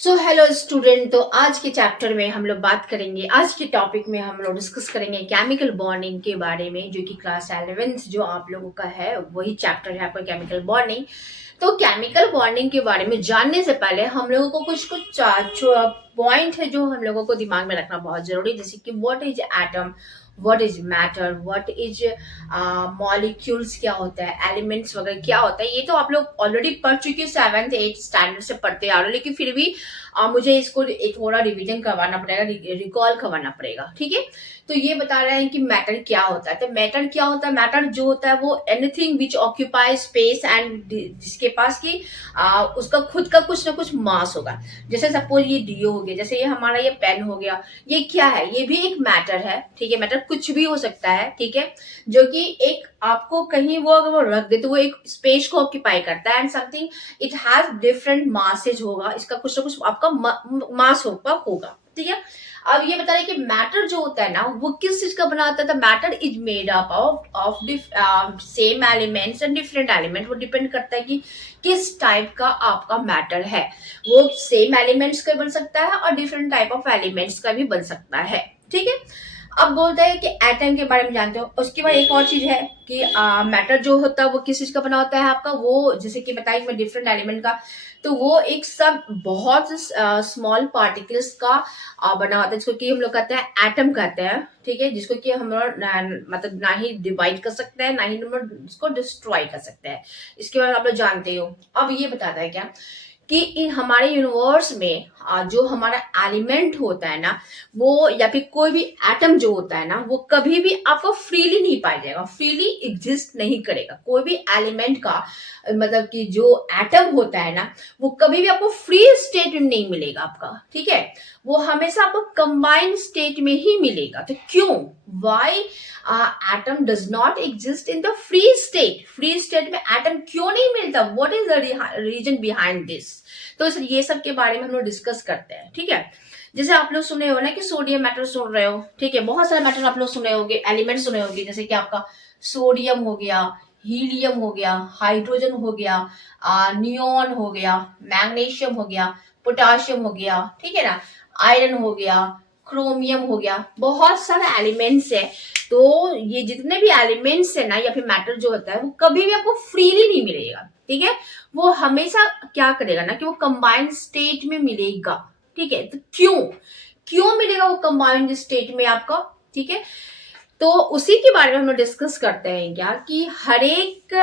So hello student. तो आज के चैप्टर में हम लोग बात करेंगे, आज के टॉपिक में हम लोग डिस्कस करेंगे केमिकल बॉन्डिंग के बारे में, जो कि क्लास 11th जो आप लोगों का है वही चैप्टर है आपका केमिकल बॉन्डिंग। तो केमिकल बॉन्डिंग के बारे में जानने से पहले हम लोगों को कुछ कुछ पॉइंट है जो हम लोगों को दिमाग में रखना बहुत जरूरी है, जैसे कि what is atom, what is matter, what is molecules, क्या होता है एलिमेंट्स वगैरह क्या होता है। ये तो आप लोग ऑलरेडी पढ़ चुके हो, 7th 8th स्टैंडर्ड से पढ़ते आ रहे हो, लेकिन फिर भी मुझे इसको थोड़ा रिवीजन करवाना पड़ेगा, रिकॉल करवाना पड़ेगा। ठीक है, तो ये बता रहे हैं कि मैटर क्या होता है। तो मैटर क्या होता है? मैटर जो होता है वो anything which occupy space and जिसके पास की उसका खुद का कुछ ना कुछ मास होगा। जैसे सपोज ये डीओ हो गया, जैसे ये हमारा ये पेन हो गया, ये क्या है? ये भी एक मैटर है। ठीक है, मैटर कुछ भी हो सकता है। ठीक है, जो कि एक आपको कहीं वो अगर वो रख दे तो वो एक स्पेस को ऑक्यूपाई करता है and something it has different masses होगा, इसका कुछ ना कुछ आपका मास होगा। ठीक है, अब ये बता रहे कि मैटर जो होता है ना वो किस चीज का बना होता है। तो matter is made up of same elements and different element. वो डिपेंड करता है कि किस टाइप का आपका मैटर है। वो सेम एलिमेंट्स का बन सकता है और डिफरेंट टाइप ऑफ एलिमेंट्स का भी बन सकता है। ठीक है, अब बोलते हैं कि एटम के बारे में जानते हो। उसके बाद एक और चीज है कि मैटर जो होता है वो किस चीज का बना होता है आपका, वो जैसे कि बताया मैं डिफरेंट एलिमेंट का, तो वो एक सब बहुत स्मॉल पार्टिकल्स का बना होता है, जिसको कि हम लोग कहते हैं एटम कहते हैं। ठीक है, जिसको कि हम लोग मतलब ना ही डिवाइड कर सकते हैं ना ही हम लोग इसको डिस्ट्रॉय कर सकते हैं। इसके बाद आप लोग जानते हो। अब ये बताता है क्या कि इन हमारे यूनिवर्स में जो हमारा एलिमेंट होता है ना, वो या फिर कोई भी एटम जो होता है ना, वो कभी भी आपको फ्रीली नहीं पाया जाएगा, फ्रीली एग्जिस्ट नहीं करेगा। कोई भी एलिमेंट का मतलब कि जो एटम होता है ना, वो कभी भी आपको फ्री स्टेट में नहीं मिलेगा आपका। ठीक है, वो हमेशा आपको कंबाइंड स्टेट में ही मिलेगा। तो क्यों, why atom does not exist in the free state? Free state में एटम क्यों नहीं मिलता? What is the reason behind this? तो ये सब के बारे में हम लोग डिस्कस करते हैं। ठीक है, जैसे आप लोग सुने हो ना कि सोडियम मेटल सुन रहे हो। ठीक है, बहुत सारे मेटल आप लोग सुने होंगे, एलिमेंट सुने होंगे, जैसे कि आपका सोडियम हो गया, हीलियम हो गया, हाइड्रोजन हो गया, नियोन हो गया, मैग्नीशियम हो गया, पोटाशियम हो गया। ठीक है ना, आयरन हो गया, क्रोमियम हो गया, बहुत सारे एलिमेंट्स है। तो ये जितने भी एलिमेंट्स है ना या फिर मैटर जो होता है वो कभी भी आपको फ्रीली नहीं मिलेगा। ठीक है, वो हमेशा क्या करेगा ना कि वो कंबाइंड स्टेट में मिलेगा। ठीक है, तो क्यों क्यों मिलेगा वो कंबाइंड स्टेट में आपका? ठीक है, तो उसी के बारे में हम लोग डिस्कस करते हैं क्या कि हर एक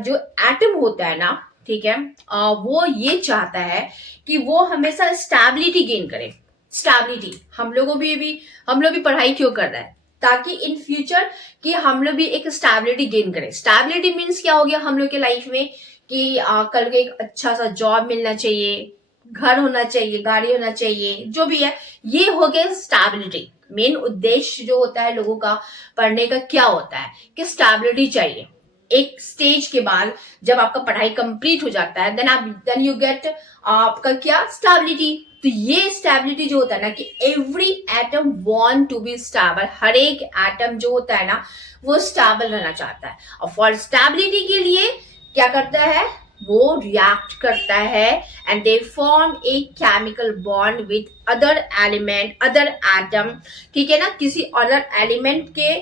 जो एटम होता है ना, ठीक है, वो ये चाहता है कि वो हमेशा स्टेबिलिटी गेन करे। स्टेबिलिटी हम लोग भी पढ़ाई क्यों कर रहे हैं? ताकि इन फ्यूचर कि हम लोग भी एक स्टेबिलिटी गेन करें। स्टेबिलिटी मीन्स क्या हो गया हम लोग के लाइफ में कि कल को एक अच्छा सा जॉब मिलना चाहिए, घर होना चाहिए, गाड़ी होना चाहिए, जो भी है, ये हो गया स्टेबिलिटी। मेन उद्देश्य जो होता है लोगों का पढ़ने का क्या होता है कि स्टेबिलिटी चाहिए। एक स्टेज के बाद जब आपका पढ़ाई कंप्लीट हो जाता है देन यू गेट आपका क्या स्टेबिलिटी। तो ये स्टेबिलिटी जो होता है ना कि every atom want to be stable, हर एक एटम जो होता है ना वो स्टेबल रहना चाहता है। और फॉर स्टेबिलिटी के लिए क्या करता है, वो रिएक्ट करता है and they form a chemical bond with other element, other atom. ठीक है ना, किसी अदर एलिमेंट के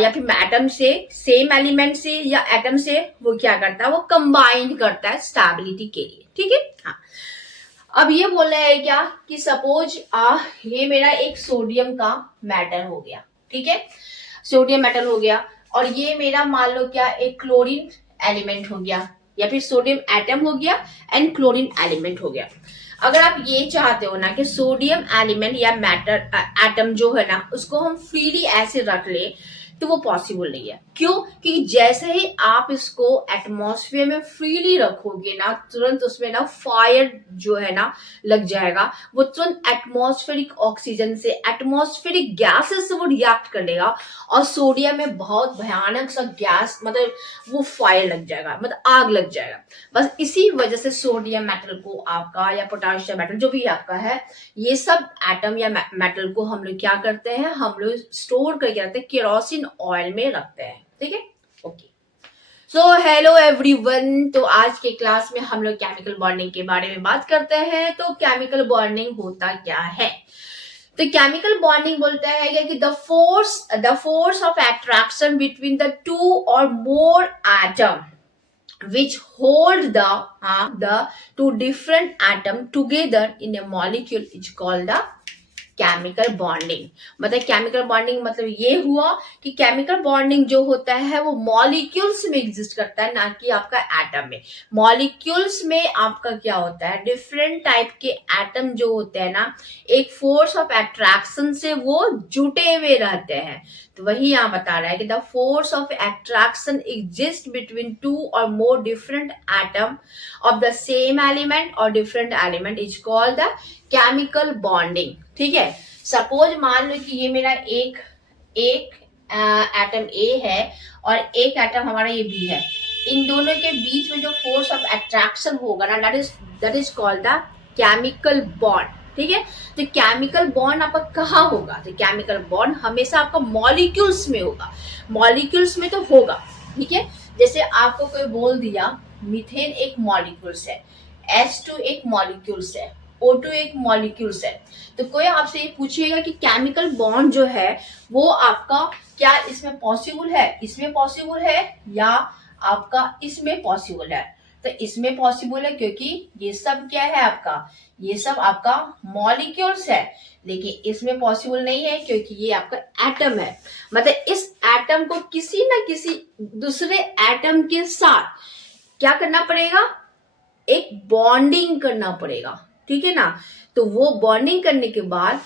या फिर एटम से, सेम एलिमेंट से या एटम से वो क्या करता है, वो कंबाइन करता है स्टेबिलिटी के लिए। ठीक है, हाँ। अब ये बोल रहे हैं क्या कि सपोज ये मेरा एक सोडियम का मेटल हो गया। ठीक है, सोडियम मेटल हो गया, और ये मेरा मान लो क्या एक क्लोरीन एलिमेंट हो गया, या फिर सोडियम एटम हो गया एंड क्लोरीन एलिमेंट हो गया। अगर आप ये चाहते हो ना कि सोडियम एलिमेंट या मैटर एटम जो है ना उसको हम फ्रीली ऐसे रख ले, तो वो पॉसिबल नहीं है। क्यों? क्योंकि जैसे ही आप इसको एटमॉस्फेयर में फ्रीली रखोगे ना, तुरंत उसमें ना फायर जो है ना लग जाएगा। वो तुरंत एटमॉस्फेरिक ऑक्सीजन से, एटमॉस्फेरिक गैसेस से वो रिएक्ट कर लेगा, और सोडियम में बहुत भयानक सा गैस, मतलब वो फायर लग जाएगा, मतलब आग लग जाएगा। बस इसी वजह से सोडियम मेटल को आपका या पोटाशियम मेटल जो भी आपका है, ये सब एटम या मेटल को हम लोग क्या करते हैं, हम लोग स्टोर करके रखते हैं, केरोसिन ऑयल में रखते हैं। ठीक है, ओके। So hello everyone. तो आज के क्लास में हम लोग केमिकल बॉन्डिंग के बारे में बात करते हैं। तो केमिकल बॉन्डिंग होता क्या है? तो केमिकल बॉन्डिंग बोलता है कि the force of attraction between the two or more atom which hold the two different atom together in a molecule is called the chemical bonding. मतलब केमिकल बॉन्डिंग मतलब ये हुआ कि केमिकल बॉन्डिंग जो होता है वो मॉलिक्यूल्स में एग्जिस्ट करता है, ना कि आपका एटम में। मॉलिक्यूल्स में आपका क्या होता है, डिफरेंट टाइप के एटम जो होते हैं ना, एक फोर्स ऑफ अट्रैक्शन से वो जुटे हुए रहते हैं। तो वही यहाँ बता रहा है कि the force of attraction exist between two or more different atom of the same element or different element is called the chemical bonding. ठीक है, सपोज मान लो कि ये मेरा एक एटम ए है और एक एटम हमारा ये बी है। इन दोनों के बीच में जो फोर्स ऑफ अट्रैक्शन होगा ना, that is called the chemical bond. ठीक है, तो केमिकल बॉन्ड आपका कहाँ होगा? तो केमिकल बॉन्ड हमेशा आपका मॉलिक्यूल्स में होगा। मॉलिक्यूल्स में तो होगा। ठीक है, जैसे आपको कोई बोल दिया मीथेन एक मॉलिक्यूल्स है, H2 एक मॉलिक्यूल्स है, O2 एक मॉलिक्यूल्स है। तो कोई आपसे ये पूछिएगा कि केमिकल बॉन्ड जो है वो आपका क्या इसमें पॉसिबल है, इसमें पॉसिबल है या आपका इसमें पॉसिबल है? तो इसमें पॉसिबल है, क्योंकि ये सब क्या है आपका, ये सब आपका मॉलिक्यूल्स है। लेकिन इसमें पॉसिबल नहीं है क्योंकि ये आपका एटम है। मतलब इस एटम को किसी ना किसी दूसरे एटम के साथ क्या करना पड़ेगा, एक बॉन्डिंग करना पड़ेगा। ठीक है ना, तो वो बॉन्डिंग करने के बाद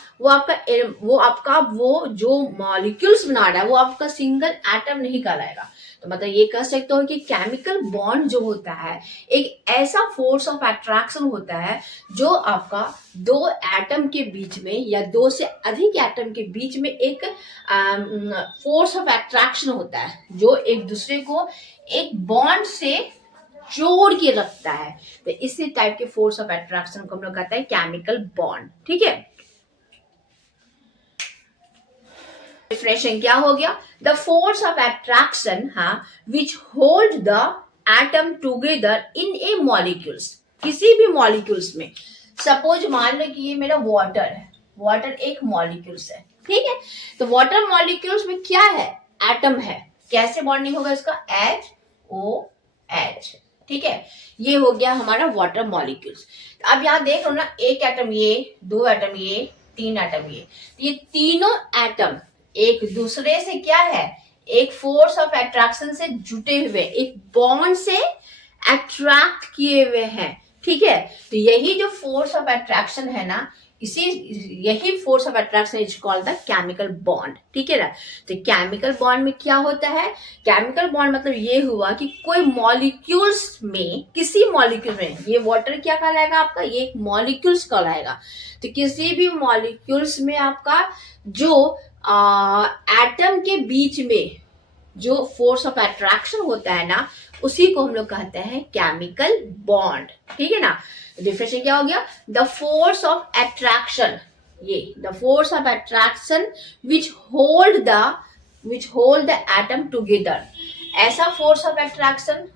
वो जो मॉलिक्यूल्स बना रहा है वो आपका सिंगल एटम नहीं कहलाएगा। तो मतलब ये कह सकते हो कि केमिकल बॉन्ड जो होता है एक ऐसा फोर्स ऑफ अट्रैक्शन होता है जो आपका दो एटम के बीच में या दो से अधिक एटम के बीच में एक फोर्स ऑफ अट्रैक्शन होता है, जो एक दूसरे को एक बॉन्ड से जोड़ के रखता है। तो इसी टाइप के फोर्स ऑफ अट्रैक्शन को हम लोग कहते हैं केमिकल बॉन्ड। ठीक है, डेफिनेशन क्या हो गया? The force of attraction which hold the atom together in A molecules, किसी भी मॉलिक्यूल्स में। सपोज मान लो कि ये मेरा वाटर है, वाटर एक मॉलिक्यूल्स है। ठीक है, तो वाटर मॉलिक्यूल्स में क्या है, एटम है। कैसे बॉन्डिंग होगा इसका, HOH। ठीक है, ये हो गया हमारा वाटर मॉलिक्यूल्स। अब यहाँ देख लो ना, एक एटम ये, दो एटम ये, तीन एटम ये तीनों एटम एक दूसरे से क्या है, एक फोर्स ऑफ अट्रैक्शन से जुटे हुए, एक बॉन्ड से अट्रैक्ट किए हुए हैं। ठीक है, तो यही जो फोर्स ऑफ अट्रैक्शन है ना, यही force of attraction is called the chemical bond. ठीक है ना, तो केमिकल बॉन्ड में क्या होता है, केमिकल बॉन्ड मतलब ये हुआ कि कोई मॉलिक्यूल्स में, किसी मॉलिक्यूल में, ये वाटर क्या कहलाएगा आपका, ये एक मॉलिक्यूल्स कहलाएगा। तो किसी भी मॉलिक्यूल्स में आपका जो एटम के बीच में जो फोर्स ऑफ अट्रैक्शन होता है ना, उसी को हम लोग कहते हैं केमिकल बॉन्ड। ठीक है ना, डिफरेंशिएशन क्या हो गया, द फोर्स ऑफ अट्रैक्शन, ये the force of attraction which hold the atom together. ऐसा फोर्स ऑफ अट्रैक्शन,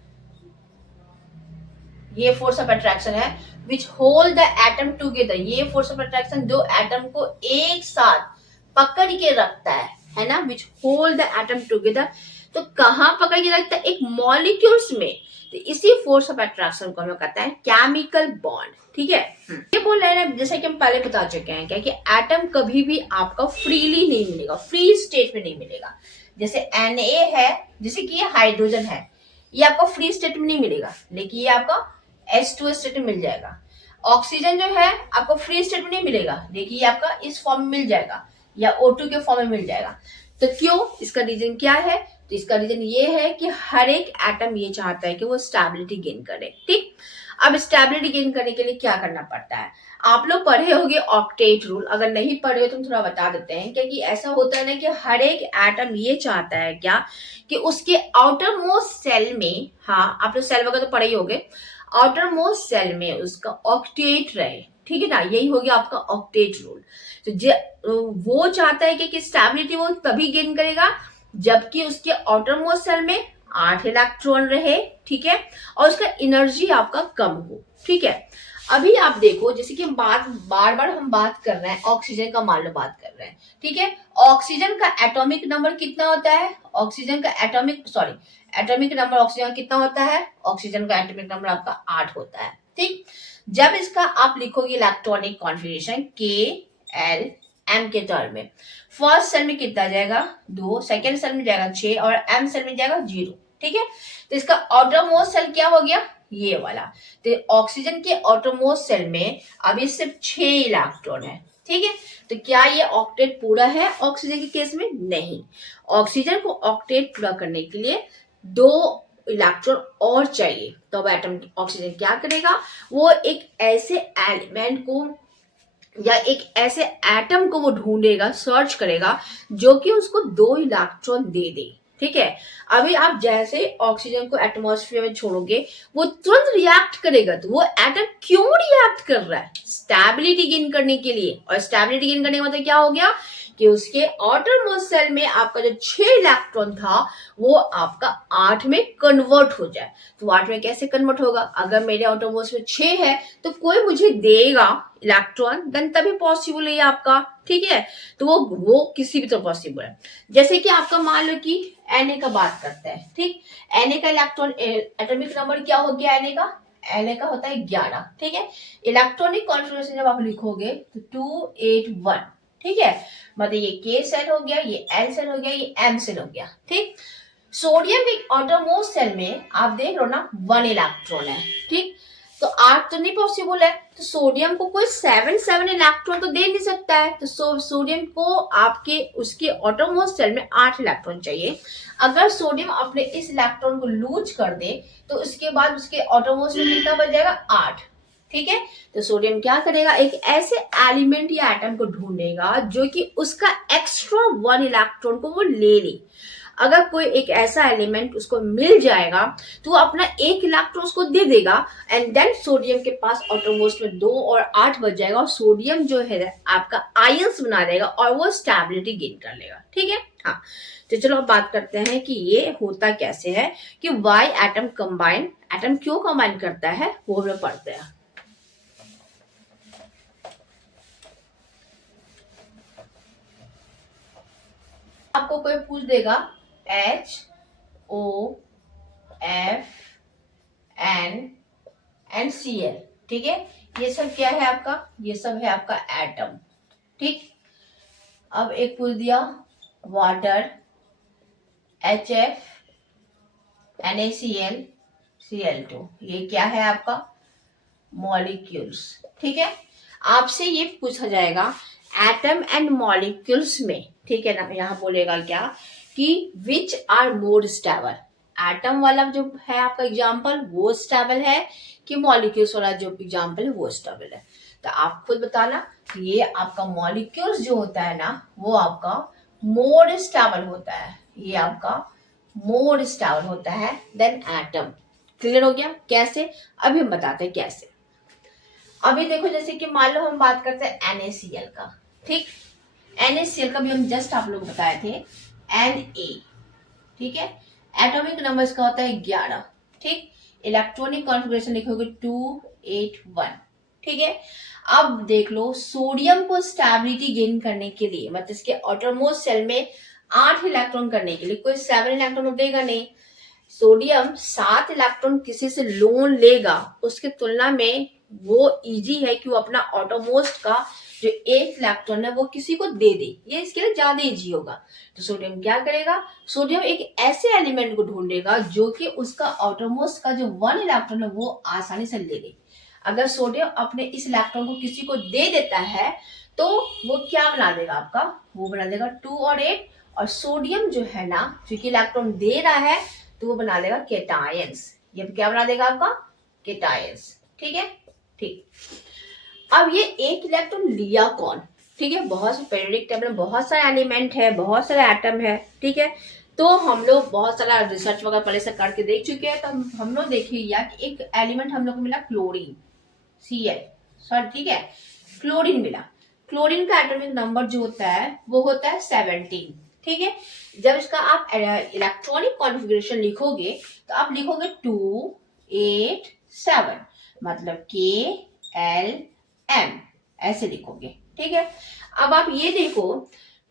ये फोर्स ऑफ अट्रैक्शन है which hold the atom together. ये फोर्स ऑफ अट्रैक्शन जो एटम को एक साथ पकड़ के रखता है ना, which hold the atom together. तो कहाँ पकड़ के रखता है, एक मॉलिक्यूल्स में। तो इसी फोर्स ऑफ अट्रैक्शन को हम लोग कहते हैं केमिकल बॉन्ड। ठीक है, ये बोल रहे हैं जैसे कि हम पहले बता चुके हैं क्या, कि एटम कभी भी आपका फ्रीली नहीं मिलेगा, फ्री स्टेट में नहीं मिलेगा। जैसे Na है, जैसे कि ये हाइड्रोजन है, ये आपको फ्री स्टेट में नहीं मिलेगा, लेकिन ये आपका H2 स्टेट में मिल जाएगा। ऑक्सीजन जो है आपको फ्री स्टेट में नहीं मिलेगा, लेकिन ये आपका इस फॉर्म में मिल जाएगा या O2 के फॉर्म में मिल जाएगा। तो क्यों, इसका रीजन क्या है? तो इसका रीजन ये है कि हर एक एटम ये चाहता है कि वो स्टेबिलिटी गेन करे। ठीक, अब स्टेबिलिटी गेन करने के लिए क्या करना पड़ता है? आप लोग पढ़े होंगे ऑक्टेट रूल, अगर नहीं पढ़े हो तो हम थोड़ा बता देते हैं। क्योंकि ऐसा होता है ना कि हर एक एटम ये चाहता है क्या, कि उसके आउटर मोस्ट सेल में, हाँ आप लोग सेल वगैरह तो पढ़े ही होंगे, आउटर मोस्ट सेल में उसका ऑक्टेट रहे। ठीक है ना, यही हो गया आपका ऑक्टेट रूल। तो वो चाहता है कि स्टेबिलिटी वो तभी गेन करेगा जबकि उसके आउटर मोस्ट सेल में 8 इलेक्ट्रॉन रहे, ठीक है, और उसका एनर्जी आपका कम हो, ठीक है। अभी आप देखो, जैसे कि हम बार बार हम बात कर रहे हैं ऑक्सीजन का, मान लो बात कर रहे हैं, ठीक है। ऑक्सीजन का एटॉमिक नंबर कितना होता है? ऑक्सीजन का एटॉमिक नंबर ऑक्सीजन का कितना होता है? ऑक्सीजन का एटॉमिक नंबर आपका 8 होता है, ठीक। जब इसका आप लिखोगे electronic configuration K L M के टर्म में, फर्स्ट सेल में कितना जाएगा? 2, सेकेंड सेल में जाएगा 6 और M सेल में जाएगा 0, ठीक है। तो इसका आउटरमोस्ट सेल क्या हो गया? ये वाला। तो ऑक्सीजन के आउटरमोस्ट सेल में अभी सिर्फ 6 इलेक्ट्रॉन है, ठीक है। तो क्या ये ऑक्टेट पूरा है ऑक्सीजन के केस में? नहीं। ऑक्सीजन को ऑक्टेट पूरा करने के लिए 2 इलेक्ट्रॉन और चाहिए। तो अब एटम ऑक्सीजन क्या करेगा? वो एक ऐसे एलिमेंट को या एक ऐसे एटम को वो ढूंढेगा, सर्च करेगा, जो कि उसको 2 इलेक्ट्रॉन दे दे, ठीक है। अभी आप जैसे ऑक्सीजन को एटमॉस्फेयर में छोड़ोगे, वो तुरंत रिएक्ट करेगा। तो वो एटम क्यों रिएक्ट कर रहा है? स्टेबिलिटी गेन करने के लिए। और स्टेबिलिटी गेन करने का मतलब क्या हो गया कि उसके आउटरमोस्ट सेल में आपका जो 6 इलेक्ट्रॉन था वो आपका 8 में कन्वर्ट हो जाए। तो 8 में कैसे कन्वर्ट होगा? अगर मेरे आउटरमोस्ट में 6 है तो कोई मुझे देगा इलेक्ट्रॉन, देन तभी पॉसिबल है आपका, ठीक है। तो वो किसी भी तरह पॉसिबल है। जैसे कि आपका मान लो कि Na का बात करते हैं, ठीक। Na का इलेक्ट्रॉन एटॉमिक नंबर क्या हो गया? Na का होता है 11, ठीक है। इलेक्ट्रॉनिक कॉन्फ़िगरेशन जब आप लिखोगे तो 281, ठीक है। मतलब ये K सेल हो गया, ये L सेल हो गया, ये M सेल हो गया, ठीक। सोडियम के आउटरमोस्ट सेल में आप देख लो ना 1 इलेक्ट्रॉन है, ठीक। तो 8 तो नहीं पॉसिबल है, तो सोडियम को कोई 7 इलेक्ट्रॉन तो दे नहीं सकता है। तो सोडियम को आपके उसके आउटरमोस्ट सेल में 8 इलेक्ट्रॉन चाहिए। अगर सोडियम अपने इस इलेक्ट्रॉन को लूज कर दे तो उसके बाद उसके आउटरमोस्ट में कितना बच जाएगा? 8, ठीक है। तो सोडियम क्या करेगा? एक ऐसे एलिमेंट या एटम को ढूंढेगा जो कि उसका एक्स्ट्रा 1 इलेक्ट्रॉन को वो ले ले। अगर कोई एक ऐसा एलिमेंट उसको मिल जाएगा तो वो अपना 1 इलेक्ट्रॉन उसको दे देगा, एंड देन सोडियम के पास ऑटोमोस्ट में 2 और 8 बच जाएगा, और सोडियम जो है आपका आयंस बना देगा और वो स्टेबिलिटी गेन कर लेगा, ठीक है। हाँ, तो चलो अब बात करते हैं कि ये होता कैसे है, कि वाई एटम क्यों कंबाइन करता है, वो हम पढ़ते हैं। आपको कोई पूछ देगा HOFNCl, ठीक है। ये सब क्या है आपका? ये सब है आपका एटम, ठीक। अब एक पूछ दिया वाटर, HF NaCl, ये क्या है आपका? मॉलिक्यूल्स, ठीक है। आपसे ये पूछा जाएगा एटम एंड मॉलिक्यूल्स में, ठीक है ना। यहाँ बोलेगा क्या कि which are more stable. Atom वाला जो है आपका एग्जाम्पल वो स्टेबल है कि मॉलिक्यूल्स वाला जो एग्जाम्पल है वो स्टेबल है? तो आप खुद बताना कि ये आपका मॉलिक्यूल्स जो होता है ना वो आपका मोर स्टेबल होता है, ये आपका मोर स्टेबल होता है देन एटम। क्लियर हो गया? कैसे? अभी हम बताते हैं कैसे। अभी देखो, जैसे कि मान लो हम बात करते हैं NaCl का, ठीक। NaCl का भी हम जस्ट आप लोग बताए थे Na, ठीक है। एटॉमिक नंबर इसका होता है 11, ठीक। इलेक्ट्रॉनिक कॉन्फ़िगरेशन लिखोगे 281, ठीक है। अब देख लो, सोडियम को स्टेबिलिटी गेन करने के लिए, मतलब इसके आउटरमोस्ट सेल में 8 इलेक्ट्रॉन करने के लिए कोई 7 इलेक्ट्रॉन देगा नहीं। सोडियम 7 इलेक्ट्रॉन किसी से लोन लेगा, उसके तुलना में वो इजी है कि वो अपना ऑटोमोस्ट का जो 1 इलेक्ट्रॉन है वो किसी को दे दे, ये इसके लिए ज्यादा इजी होगा। तो सोडियम क्या करेगा? सोडियम एक ऐसे एलिमेंट को ढूंढेगा जो कि उसका ऑटोमोस्ट का जो 1 इलेक्ट्रॉन है वो आसानी से ले ले। अगर सोडियम अपने इस इलेक्ट्रॉन को किसी को दे देता है तो वो क्या बना देगा आपका? वो बना देगा 2 और 8, और सोडियम जो है ना, क्योंकि इलेक्ट्रॉन दे रहा है तो वो बना देगा केटायंस। ये क्या बना देगा आपका? केटायंस, ठीक है, ठीक। अब ये 1 इलेक्ट्रॉन लिया कौन? ठीक है, बहुत से पीरियोडिक टेबल में बहुत सारे एलिमेंट है, बहुत सारे एटम है, ठीक है। तो हम लोग बहुत सारा रिसर्च वगैरह पहले से करके देख चुके हैं। तो हम लोग देखिए कि एक एलिमेंट हम लोग को मिला क्लोरीन, Cl, सॉरी, ठीक है, क्लोरीन मिला। क्लोरीन का एटॉमिक नंबर जो होता है वो होता है 17, ठीक है। जब इसका आप इलेक्ट्रॉनिक कॉन्फ़िगरेशन लिखोगे तो आप लिखोगे 2 8 7, मतलब KLM ऐसे लिखोगे। ठीक है। अब आप ये देखो,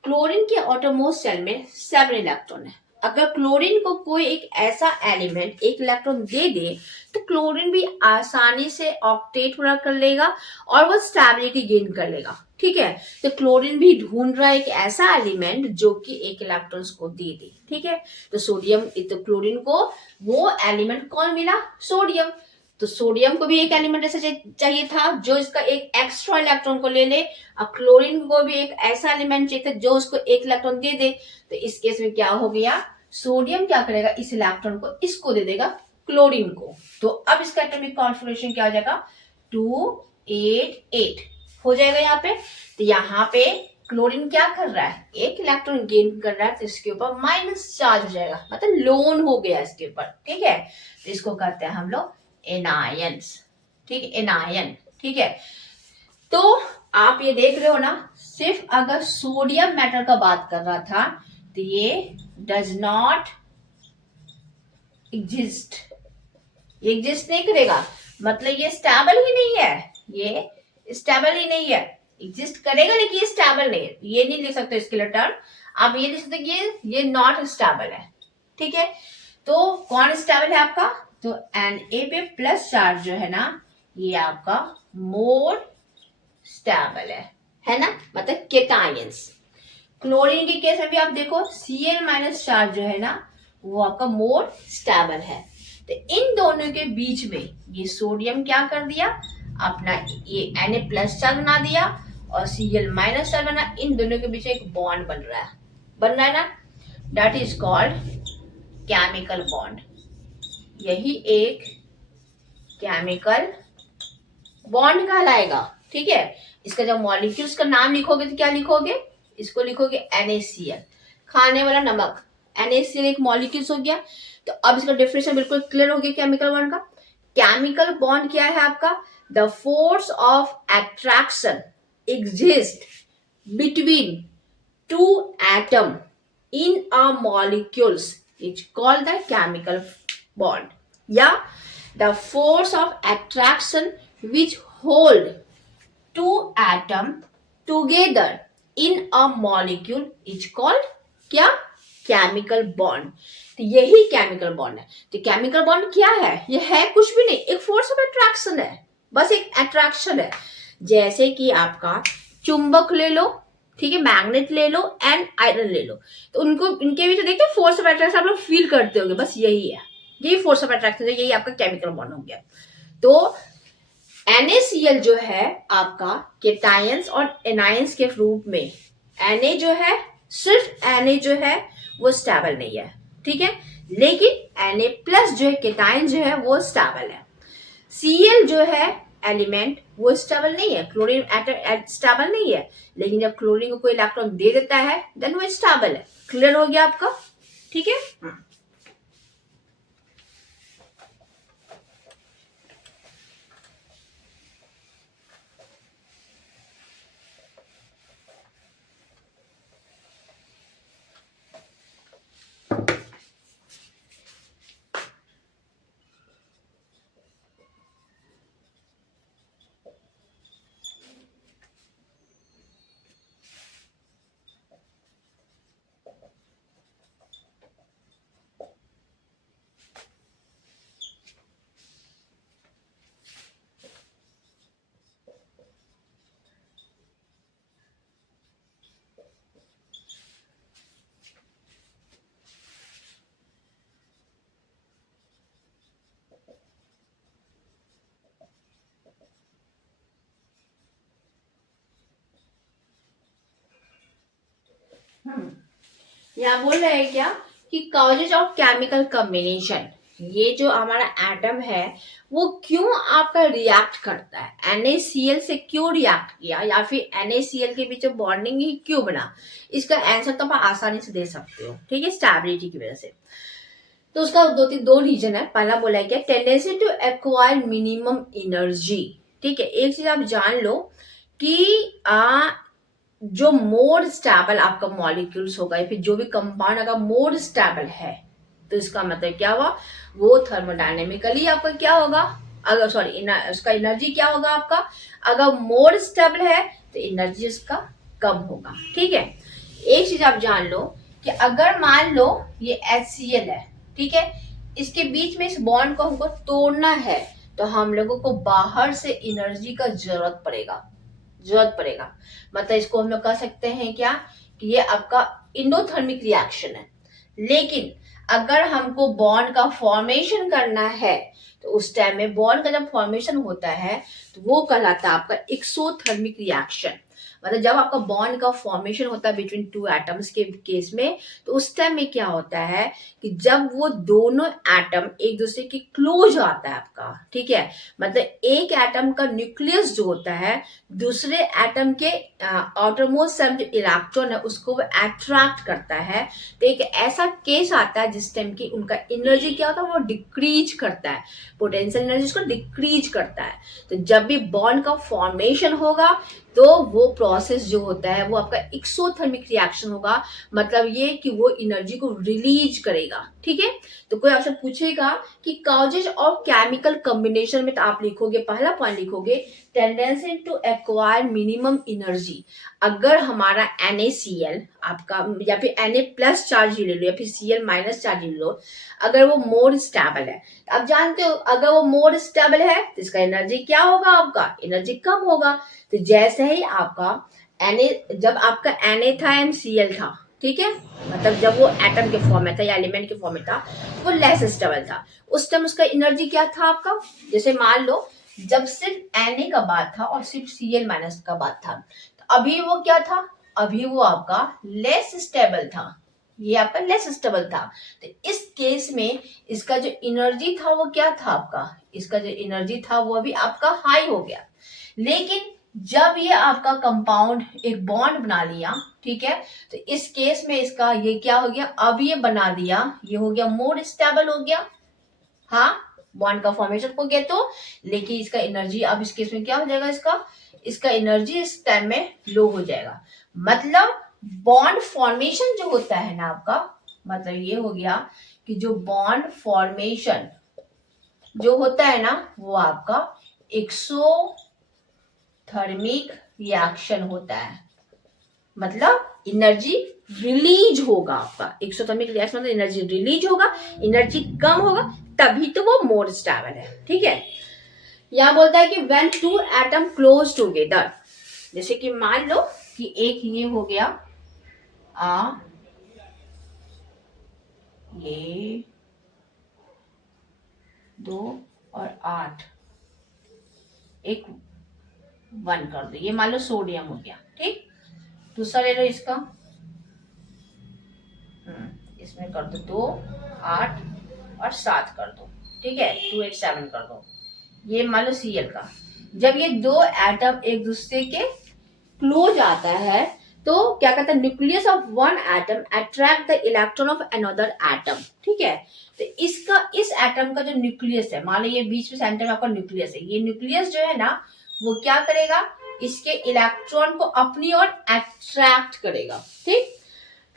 क्लोरीन के ऑटोमोस्ट शेल में 7 इलेक्ट्रॉन है। अगर क्लोरीन को कोई एक ऐसा एलिमेंट एक इलेक्ट्रॉन दे दे तो क्लोरीन भी आसानी से ऑक्टेट पूरा कर लेगा और वो स्टेबिलिटी गेन कर लेगा। ठीक है। तो क्लोरीन भी ढूंढ रहा है एक ऐसा एलिमेंट जो कि एक इलेक्ट्रॉन्स को दे दे। ठीक है। तो सोडियम, तो क्लोरीन को वो एलिमेंट कौन मिला? सोडियम। तो सोडियम को भी एक एलिमेंट ऐसा चाहिए था जो इसका एक एक्स्ट्रा इलेक्ट्रॉन को ले ले, और क्लोरीन को भी एक ऐसा एलिमेंट चाहिए था जो उसको एक इलेक्ट्रॉन दे दे। तो इस केस में क्या हो गया, सोडियम क्या करेगा, इस इलेक्ट्रॉन को इसको दे देगा, क्लोरीन को। तो अब इसका एटॉमिक कॉन्फिगरेशन क्या हो जाएगा, 2 8 8 हो जाएगा यहाँ पे। तो यहाँ पे क्लोरीन क्या कर रहा है, एक इलेक्ट्रॉन गेन कर रहा है, तो इसके ऊपर माइनस चार्ज हो जाएगा, मतलब लोन हो गया इसके ऊपर। ठीक है। तो इसको कहते हैं हम लोग एनायंस। ठीक है, एनायन। ठीक है। तो आप ये देख रहे हो ना, सिर्फ अगर सोडियम मेटल का बात कर रहा था तो ये डज नॉट एग्जिस्ट, एग्जिस्ट नहीं करेगा, मतलब ये स्टेबल ही नहीं है, ये स्टेबल ही नहीं है। एग्जिस्ट करेगा लेकिन ये स्टेबल नहीं है, ये नहीं लिख सकते इसके लिए टर्म। आप ये लिख सकते ये नॉट स्टेबल है। ठीक है। तो कौन स्टेबल है आपका, तो Na पे प्लस चार्ज जो है ना, ये आपका मोर स्टेबल है ना, मतलब केटायंस। क्लोरीन के केस में भी आप देखो Cl माइनस चार्ज जो है ना, वो आपका मोर स्टेबल है। तो इन दोनों के बीच में ये सोडियम क्या कर दिया, अपना ये Na प्लस चार्ज बना दिया और Cl माइनस चार्ज बना, इन दोनों के बीच एक बॉन्ड बन रहा है ना, that is called chemical bond. यही एक केमिकल बॉन्ड कहलाएगा। ठीक है। इसका जब मॉलिक्यूल्स का नाम लिखोगे तो क्या लिखोगे, इसको लिखोगे NaCl, खाने वाला नमक। NaCl एक मॉलिक्यूल्स हो गया। तो अब इसका डेफिनेशन बिल्कुल क्लियर हो गया केमिकल बॉन्ड का। केमिकल बॉन्ड क्या है आपका, the force of attraction exist between to atom in a molecules is called the chemical bond, या the force of attraction which hold two atom together in a molecule is called क्या, chemical bond. तो यही chemical bond है। तो chemical bond क्या है, ये है कुछ भी नहीं, एक फोर्स ऑफ अट्रैक्शन है, बस एक अट्रैक्शन है। जैसे कि आपका चुंबक ले लो, ठीक है, मैग्नेट ले लो एंड आयरन ले लो, तो उनको इनके भी तो देखते फोर्स ऑफ अट्रैक्शन आप लोग फील करते होंगे, बस यही है, यही फोर्स ऑफ अट्रैक्शन है, यही आपका केमिकल बॉन्ड हो गया। तो NaCl जो है आपका केटायंस और एनायंस के रूप में, Na जो है, सिर्फ Na जो है वो स्टेबल नहीं है। ठीक है। लेकिन Na प्लस जो है केटायन जो है वो स्टेबल है। Cl जो है एलिमेंट वो स्टेबल नहीं है, क्लोरीन एटम स्टेबल नहीं है, लेकिन जब क्लोरीन को कोई इलेक्ट्रॉन दे देता है देन वो स्टेबल है। क्लियर हो गया आपका। ठीक है। यहाँ बोल रहे हैं क्या कि कॉजेज ऑफ केमिकल कॉम्बिनेशन, ये जो हमारा एटम है वो क्यों आपका रिएक्ट करता है, NaCl से क्यों रिएक्ट किया, या फिर NaCl के बीच बॉन्डिंग ही क्यों बना, इसका आंसर तो आप आसानी से दे सकते हो। ठीक है, स्टेबिलिटी की वजह से। तो उसका दो रीजन है। पहला बोला है क्या, tendency to acquire minimum energy. ठीक है, एक चीज आप जान लो कि जो मोर स्टेबल आपका मॉलिक्यूल्स होगा या फिर जो भी कंपाउंड अगर मोर स्टेबल है तो इसका मतलब क्या हुआ, वो थर्मोडायनेमिकली आपका क्या होगा, अगर सॉरी उसका एनर्जी क्या होगा आपका, अगर मोर स्टेबल है तो एनर्जी उसका कम होगा। ठीक है, एक चीज आप जान लो कि अगर मान लो ये HCl है, ठीक है, इसके बीच में इस बॉन्ड को हमको तोड़ना है तो हम लोगों को बाहर से एनर्जी का जरूरत पड़ेगा। मतलब इसको हम लोग कह सकते हैं क्या कि ये आपका इंडोथर्मिक रिएक्शन है। लेकिन अगर हमको बॉन्ड का फॉर्मेशन करना है तो उस टाइम में बॉन्ड का जब फॉर्मेशन होता है तो वो कहलाता है आपका एक्सोथर्मिक रिएक्शन। मतलब जब आपका बॉन्ड का फॉर्मेशन होता है बिटवीन टू एटम्स के केस में तो उस टाइम में क्या होता है कि जब वो दोनों एटम एक दूसरे के क्लोज आता है आपका, ठीक है, मतलब एक एटम का न्यूक्लियस जो होता है दूसरे एटम के आउटरमोस्ट सेल जो इलेक्ट्रॉन है उसको वो अट्रैक्ट करता है। तो एक ऐसा केस आता है जिस टाइम की उनका एनर्जी क्या होता है, वो डिक्रीज करता है, पोटेंशियल एनर्जी उसको डिक्रीज करता है। तो जब भी बॉन्ड का फॉर्मेशन होगा तो वो प्रोसेस जो होता है वो आपका एक्सोथर्मिक रिएक्शन होगा। मतलब ये कि वो एनर्जी को रिलीज करेगा। ठीक है, तो कोई आपसे पूछेगा कि कॉजेज ऑफ केमिकल कॉम्बिनेशन में, तो आप लिखोगे, पहला पॉइंट लिखोगे tendency to acquire minimum energy. अगर हमारा NaCl आपका या फिर Na प्लस चार्ज ले लो या फिर Cl माइनस चार्ज ले लो, अगर वो मोर स्टेबल है, आप जानते हो अगर वो मोर स्टेबल है तो इसका एनर्जी क्या होगा, आपका एनर्जी कम होगा। तो जैसे ही आपका जब आपका Na था एंड Cl था, ठीक है, मतलब जब वो एटम के फॉर्म में था या एलिमेंट के फॉर्म में था वो लेस स्टेबल था, उस टाइम उसका एनर्जी क्या था आपका, जैसे मान लो जब सिर्फ Na का बात था और सिर्फ Cl माइनस का बात था, तो अभी वो क्या था, अभी वो आपका लेस स्टेबल था, ये आपका लेस स्टेबल था। तो इस केस में इसका जो एनर्जी था वो क्या था आपका, इसका जो एनर्जी था वो अभी आपका हाई हो गया। लेकिन जब ये आपका कंपाउंड एक बॉन्ड बना लिया, ठीक है, तो इस केस में इसका ये क्या हो गया, अब ये बना दिया, ये हो गया मोर स्टेबल हो गया। हाँ, बॉन्ड का फॉर्मेशन हो गया तो, लेकिन इसका एनर्जी अब इस केस में क्या हो जाएगा, इसका एनर्जी इस टाइम में लो हो जाएगा। मतलब बॉन्ड फॉर्मेशन जो होता है ना आपका, मतलब ये हो गया कि जो बॉन्ड फॉर्मेशन जो होता है ना वो आपका एक्सोथर्मिक रिएक्शन होता है। मतलब एनर्जी रिलीज होगा आपका, एक्सोथर्मिक रिएक्शन मतलब एनर्जी रिलीज होगा, एनर्जी कम होगा, तभी तो वो मोर स्टेबल है। ठीक है, यहां बोलता है कि when two atom close together, जैसे कि मान लो कि एक ये हो गया ये 2 और 8 एक 1 कर दो, ये मान लो सोडियम हो गया। ठीक, दूसरा ले लो इसका, इसमें कर दो 2 8 और 7 कर दो, ठीक है, 2 8 7 कर दो। ये मान लो Cl का, जब ये दो एटम एक दूसरे के क्लोज आता है तो क्या कहता है, nucleus of one atom attract the electron of another atom. ठीक है, तो इसका इस एटम का जो न्यूक्लियस है, मान लो ये बीच में सेंटर में आपका न्यूक्लियस है, ये न्यूक्लियस जो है ना वो क्या करेगा, इसके इलेक्ट्रॉन को अपनी ओर अट्रैक्ट करेगा। ठीक,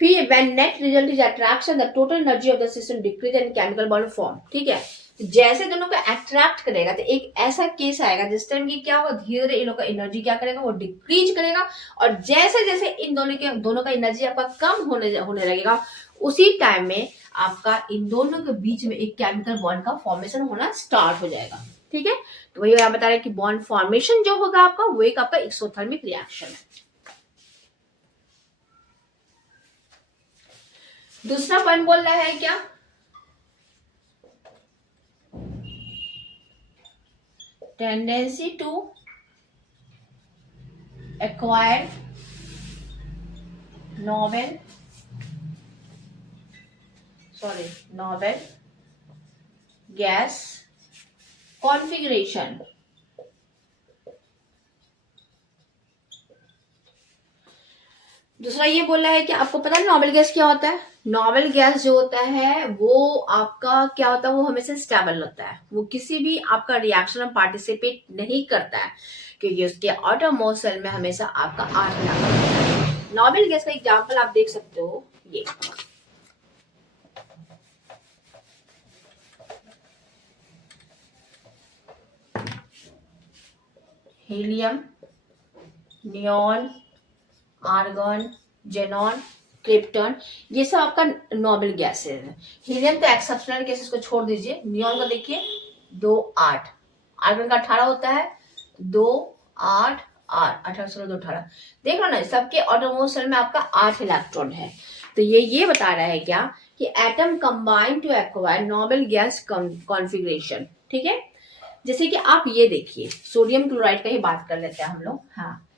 फिर when net result is attraction the total energy of the system decrease and chemical bond form। ठीक है, तो जैसे दोनों को अट्रैक्ट करेगा तो एक ऐसा केस आएगा जिस टाइम की क्या होगा, धीरे धीरे इन लोगों का एनर्जी क्या करेगा, वो डिक्रीज करेगा। और जैसे जैसे इन दोनों का एनर्जी आपका कम होने लगेगा, उसी टाइम में आपका इन दोनों के बीच में एक केमिकल बॉन्ड का फॉर्मेशन होना स्टार्ट हो जाएगा। ठीक है, तो वही आप बता रहे हैं कि बॉन्ड फॉर्मेशन जो होगा आपका वो एक आपका एक्सोथर्मिक रिएक्शन है। दूसरा पॉइंट बोल रहा है क्या, tendency to acquire noble gas configuration. दूसरा ये बोल रहा है कि आपको पता है नोबेल गैस क्या होता है, नॉर्मल गैस जो होता है वो आपका क्या होता है, वो हमेशा स्टेबल होता है, वो किसी भी आपका रिएक्शन में पार्टिसिपेट नहीं करता है, क्योंकि उसके आउटरमोस्ट सेल में हमेशा आपका 8 इलेक्ट्रॉन होता है। नॉर्मल गैस का एग्जांपल आप देख सकते हो, ये helium, neon, argon, xenon, krypton, ये सब आपका नॉर्मल गैसेज है। हीलियम तो एक्सेप्शनल केसेस को छोड़ दीजिए। नियॉन का देखिए 2 8, आर्गन का 18 होता है, 2 8 8, 18 16 2 18, देख लो ना, सबके ऑटोमोस्ट सेल में आपका 8 इलेक्ट्रॉन है। तो ये बता रहा है क्या कि atom combine to acquire normal gas configuration. ठीक है, जैसे कि आप ये देखिए, सोडियम क्लोराइड का ही बात कर लेते हैं हम लोग। हाँ,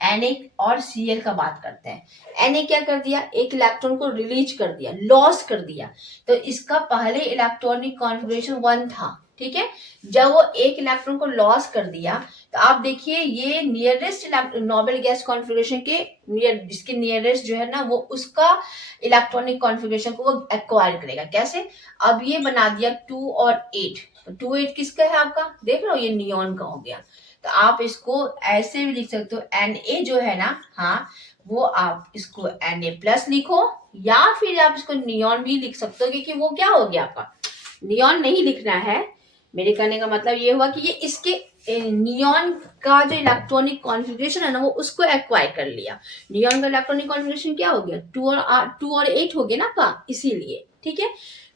Na और Cl का बात करते हैं। Na क्या कर दिया, एक इलेक्ट्रॉन को रिलीज कर दिया, लॉस कर दिया, तो इसका पहले इलेक्ट्रॉनिक कॉन्फ़िगरेशन 1 था। ठीक है, जब वो एक इलेक्ट्रॉन को लॉस कर दिया तो आप देखिए ये नियरेस्ट नॉर्मल गैस कॉन्फ़िगरेशन के इसके नियरेस्ट जो है ना, वो उसका इलेक्ट्रॉनिक कॉन्फ़िगरेशन को वो एक्वायर करेगा। कैसे, अब ये बना दिया 2 और 8, तो 2 8 किसका है आपका, देख लो ये नियॉन का हो गया। तो आप इसको ऐसे भी लिख सकते हो, Na जो है ना, हाँ, वो आप इसको Na प्लस लिखो, या फिर आप इसको नियॉन भी लिख सकते हो, क्योंकि वो क्या हो गया आपका, नियॉन नहीं लिखना है। मेरे कहने का मतलब ये हुआ कि ये इसके नियॉन का जो इलेक्ट्रॉनिक कॉन्फ़िगरेशन है ना, वो उसको एक्वायर कर लिया। नियॉन का इलेक्ट्रॉनिक कॉन्फ़िगरेशन क्या हो गया, 2 और 8 हो गया ना आपका, इसीलिए। ठीक है,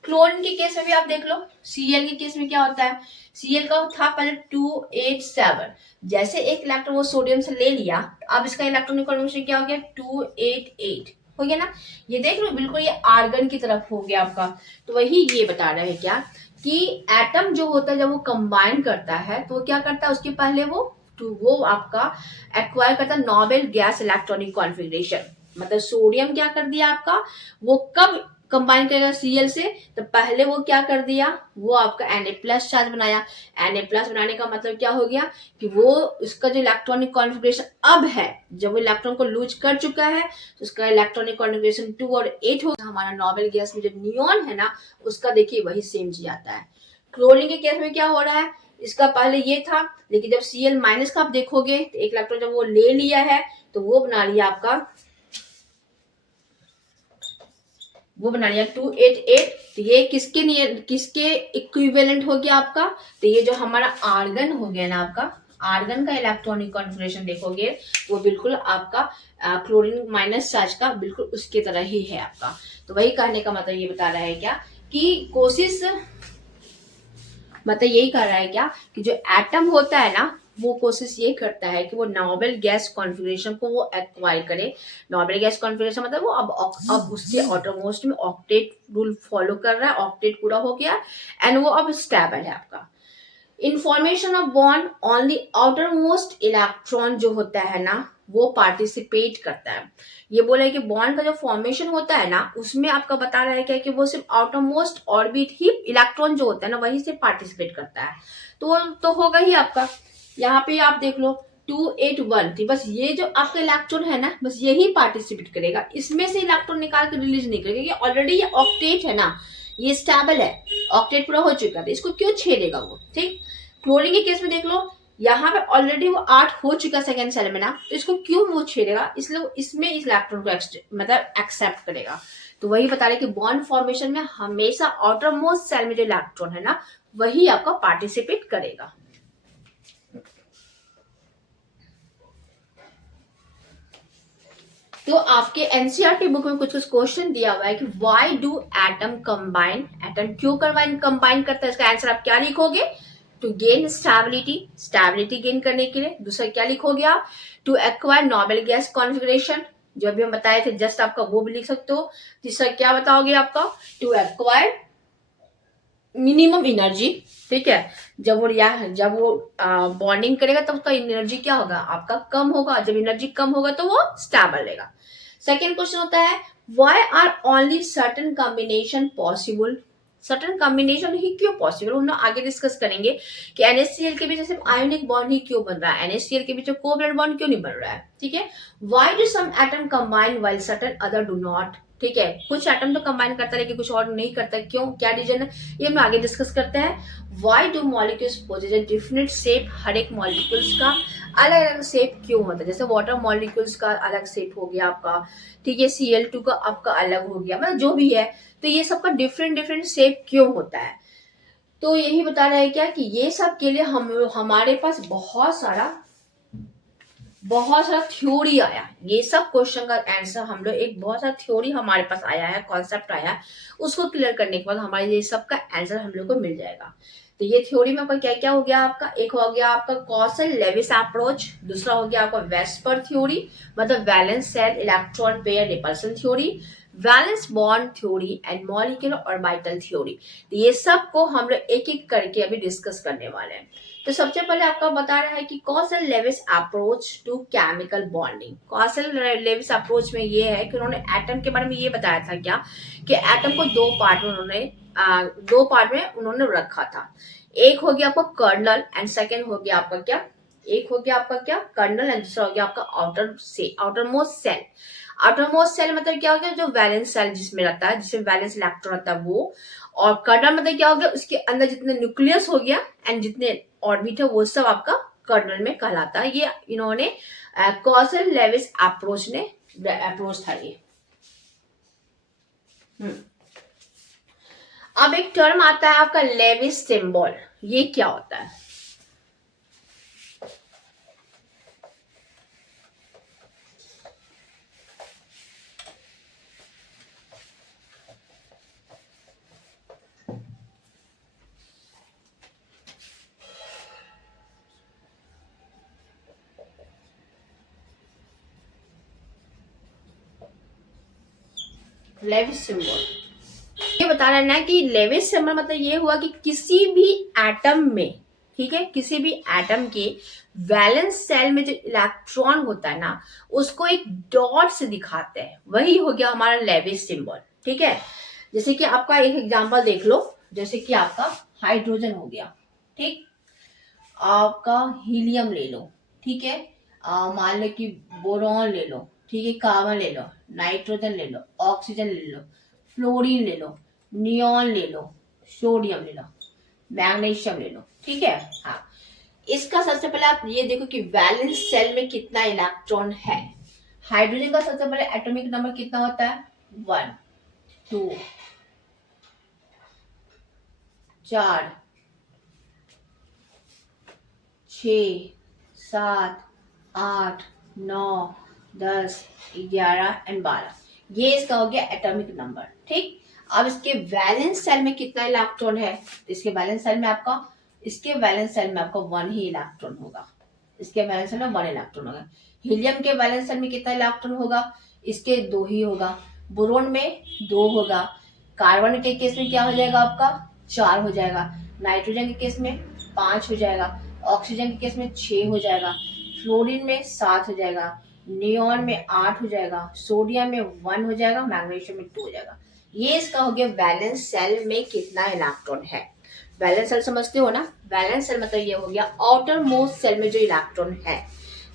क्लोरीन के केस में भी आप देख लो, Cl के केस में क्या होता है, Cl का था पहले 2 8 7, जैसे एक इलेक्ट्रॉन वो सोडियम से ले लिया, अब इसका इलेक्ट्रॉनिक कॉन्फ़िगरेशन क्या हो गया, 2 8 8 हो गया ना। ये देख लो बिल्कुल ये आर्गन की तरफ हो गया आपका। तो वही ये बता रहा है क्या कि एटम जो होता है जब वो कंबाइन करता है तो वो क्या करता है, उसके पहले वो आपका एक्वायर करता है नॉर्मल गैस इलेक्ट्रॉनिक कॉन्फ़िगरेशन। मतलब सोडियम क्या कर दिया आपका, वो कब कंबाइन करेगा Cl से, तो पहले वो क्या कर दिया, वो आपका Na प्लस चार्ज बनाया। Na प्लस बनाने का मतलब क्या हो गया कि वो उसका जो इलेक्ट्रॉनिक कॉन्फ़िगरेशन अब है, जब वो इलेक्ट्रॉन को लूज कर चुका है तो उसका इलेक्ट्रॉनिक कॉन्फ़िगरेशन 2 और 8 होगा। हमारा नॉर्मल गैस में जो नियॉन है ना, उसका देखिए वही सेम जी आता है। क्लोरीन के केस में क्या हो रहा है, इसका पहले ये था, लेकिन जब Cl माइनस का आप देखोगे तो एक इलेक्ट्रॉन जब वो ले लिया है तो वो बना लिया आपका, वो बना लिया 288। तो ये किसके इक्विवेलेंट हो गया आपका, तो ये जो हमारा आर्गन हो गया ना आपका, आर्गन का इलेक्ट्रॉनिक कॉन्फ़िगरेशन देखोगे वो बिल्कुल आपका क्लोरीन माइनस चार्ज का बिल्कुल उसके तरह ही है आपका। तो वही कहने का मतलब ये बता रहा है क्या कि कोशिश, मतलब यही कर रहा है क्या कि जो एटम होता है ना, वो कोशिश ये करता है कि वो नॉर्मल गैस कॉन्फ़िगरेशन को वो एक्वायर करे। नॉर्मल गैस कॉन्फ़िगरेशन मतलब वो अब उसके ऑटोमोस्ट में ऑक्टेट रूल फॉलो कर रहा है, ऑक्टेट पूरा हो गया एंड वो अब स्टेबल है आपका। Information of bond only outer most electron जो होता है ना, वो पार्टिसिपेट करता है। ये बोला है कि बॉन्ड का जो फॉर्मेशन होता है ना, उसमें आपका बता रहा है क्या कि वो सिर्फ आउटर मोस्ट ऑर्बिट ही इलेक्ट्रॉन जो होता है ना, वही से पार्टिसिपेट करता है। तो होगा ही आपका, यहाँ पे आप देख लो 281 थी, बस ये जो आपका इलेक्ट्रॉन है ना, बस यही पार्टिसिपेट करेगा, इसमें से इलेक्ट्रॉन निकाल के रिलीज नहीं करेगा, क्योंकि ऑलरेडी ये ऑक्टेट है ना, ये स्टेबल है, ऑक्टेट पूरा हो चुका है, इसको क्यों छेड़ेगा वो। ठीक, क्लोरीन के केस में देख लो, यहाँ पे ऑलरेडी वो 8 हो चुका सेकेंड सेल में ना, तो इसको क्यों वो छेड़ेगा, इसलिए इसमें इस इलेक्ट्रॉन को मतलब एक्सेप्ट करेगा। तो वही बता रहे कि बॉन्ड फॉर्मेशन में हमेशा आउटर मोस्ट सेल में जो इलेक्ट्रॉन है ना, वही आपका पार्टिसिपेट करेगा। तो आपके एनसीईआरटी बुक में कुछ कुछ क्वेश्चन दिया हुआ है कि why do atom combine, atom क्यों कंबाइन करता है, इसका आंसर आप क्या लिखोगे, to gain stability, stability gain करने के लिए। दूसरा क्या लिखोगे आप, to acquire normal gas configuration, जो अभी हम बताए थे जस्ट आपका वो भी लिख सकते हो। तीसरा क्या बताओगे आपका, टू एक्वायर मिनिमम एनर्जी। ठीक है, जब वो बॉन्डिंग करेगा तब उसका एनर्जी क्या होगा आपका, कम होगा, जब एनर्जी कम होगा तो वो स्टेबल रहेगा। सेकेंड क्वेश्चन होता है why are only certain combination possible, certain combination ही क्यों पॉसिबल, हम लोग आगे डिस्कस करेंगे कि NaCl के बीच सिर्फ आयोनिक बॉन्ड ही क्यों बन रहा है, NaCl के बीच कोवैलेंट बॉन्ड क्यों नहीं बन रहा है। ठीक है, why do some atom combine while certain other do not, ठीक है, कुछ एटम तो कंबाइन करता है लेकिन कुछ और नहीं करता। क्यों, क्या रीजन है, ये हम आगे डिस्कस करते हैं। Why do molecules possess different shape, हर एक मॉलिक्यूल्स का अलग अलग शेप क्यों होता है। जैसे वाटर मॉलिक्यूल्स का अलग शेप हो गया आपका, ठीक है, Cl2 का आपका अलग हो गया, मतलब जो भी है, तो ये सबका डिफरेंट डिफरेंट शेप क्यों होता है। तो यही बता रहा है क्या कि ये सब के लिए हम हमारे पास बहुत सारा थ्योरी आया। ये सब क्वेश्चन का आंसर हम लोग एक बहुत सारा थ्योरी हमारे पास आया है, कॉन्सेप्ट आया है, उसको क्लियर करने के बाद हमारे ये सब का आंसर हम लोग को मिल जाएगा। तो ये थ्योरी में आपका क्या क्या हो गया, आपका एक हो गया आपका कॉसल लेविस अप्रोच, दूसरा हो गया आपका वेस्पर थ्योरी, मतलब valence shell electron pair repulsion theory, valence bond theory and molecular orbital theory. तो ये सब को हम लोग एक एक करके अभी डिस्कस करने वाले हैं। तो सबसे पहले आपका बता रहा है कि Kossel Lewis approach to chemical bonding. Kossel Lewis approach में ये है कि उन्होंने एटम के बारे में ये बताया था क्या कि एटम को दो पार्ट में उन्होंने रखा था। एक हो गया आपका कर्नल एंड सेकेंड हो गया आपका क्या, एक हो गया आपका क्या कर्नल एंड दूसरा हो गया आपका outermost shell. Outermost shell मतलब क्या हो गया, जो वैलेंस सेल जिसमें रहता है, जिसमें वैलेंस इलेक्ट्रॉन रहता है वो। और कर्नल मतलब क्या हो गया, उसके अंदर जितने न्यूक्लियस हो गया एंड जितने ऑर्बिट है वो सब आपका कर्नल में कहलाता है। ये इन्होंने कॉसल लेविस अप्रोच ने अप्रोच था ये। अब एक टर्म आता है आपका लेविस सिंबल, ये क्या होता है। लेविस सिंबल ये बता रहा है ना कि लेविस सिंबल मतलब ये हुआ कि किसी भी एटम में, ठीक है, किसी भी एटम के वैलेंस सेल में जो इलेक्ट्रॉन होता है ना, उसको एक डॉट से दिखाते हैं, वही हो गया हमारा लेविस सिंबल। ठीक है, जैसे कि आपका एक एग्जांपल देख लो, जैसे कि आपका हाइड्रोजन हो गया, ठीक, आपका हीलियम ले लो, ठीक है, मान लो कि बोरॉन ले लो, ठीक है, कार्बन ले लो, नाइट्रोजन ले लो, ऑक्सीजन ले लो, फ्लोरीन ले लो, नियॉन ले लो, सोडियम ले लो, मैग्नीशियम ले लो, ठीक है। हाँ, इसका सबसे पहले आप ये देखो कि वैलेंस सेल में कितना इलेक्ट्रॉन है। हाइड्रोजन का सबसे पहले एटॉमिक नंबर कितना होता है, 1 2 4 6 7 8 9 10 11 एंड 12, ये इसका हो गया एटॉमिक नंबर। ठीक, अब इसके वैलेंस सेल में कितना इलेक्ट्रॉन है, इसके वैलेंस सेल में आपका, इसके वैलेंस सेल में आपका 1 ही इलेक्ट्रॉन होगा, इसके वैलेंस सेल में 1 इलेक्ट्रॉन होगा। हीलियम के वैलेंस सेल में कितना इलेक्ट्रॉन होगा, इसके 2 ही होगा, बोरोन में 2 होगा, कार्बन के केस में क्या हो जाएगा आपका 4 हो जाएगा, नाइट्रोजन के केस में 5 हो जाएगा, ऑक्सीजन के केस में 6 हो जाएगा, फ्लोरीन में 7 हो जाएगा, नियॉन में 8 हो जाएगा, सोडियम में 1 हो जाएगा, मैग्नीशियम में 2 हो जाएगा। ये इसका हो गया वैलेंस सेल में कितना इलेक्ट्रॉन है। वैलेंस सेल समझते हो ना, वैलेंस सेल मतलब ये हो गया आउटर मोस्ट सेल में जो इलेक्ट्रॉन है।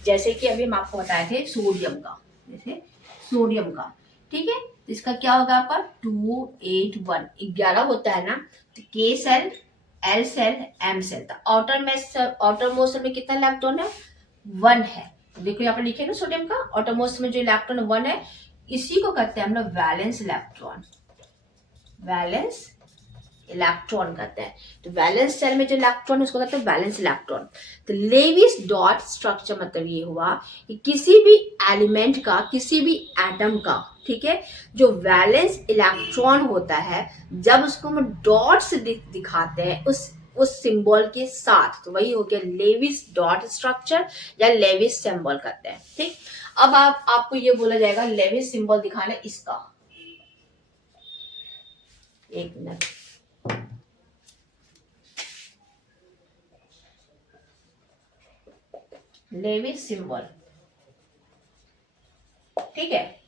जैसे कि अभी हम आपको बताए थे सोडियम का, जैसे सोडियम का, ठीक है, इसका क्या होगा आपका 2 8 1 11 होता है ना, तो K shell, L shell, M shell, तो आउटर मोस्ट सेल में कितना इलेक्ट्रॉन है, 1 है। तो देखो यहाँ पर लिखे ना सोडियम का आउटर मोस्ट में जो इलेक्ट्रॉन 1 है, इसी को कहते हैं हम लोग वैलेंस इलेक्ट्रॉन, वैलेंस इलेक्ट्रॉन कहते हैं। तो वैलेंस सेल में जो इलेक्ट्रॉन उसको कहते हैं वैलेंस इलेक्ट्रॉन। तो लेविस डॉट स्ट्रक्चर मतलब ये हुआ कि किसी भी एलिमेंट का, किसी भी एटम का, ठीक है, जो वैलेंस इलेक्ट्रॉन होता है, जब उसको हम डॉट से दिखाते हैं उस सिंबल के साथ, तो वही हो गया लेविस डॉट स्ट्रक्चर या लेविस सिंबल कहते हैं। ठीक, अब आपको ये बोला जाएगा लेविस सिंबल दिखाना इसका, एक मिनट, लेविस सिंबल, ठीक है,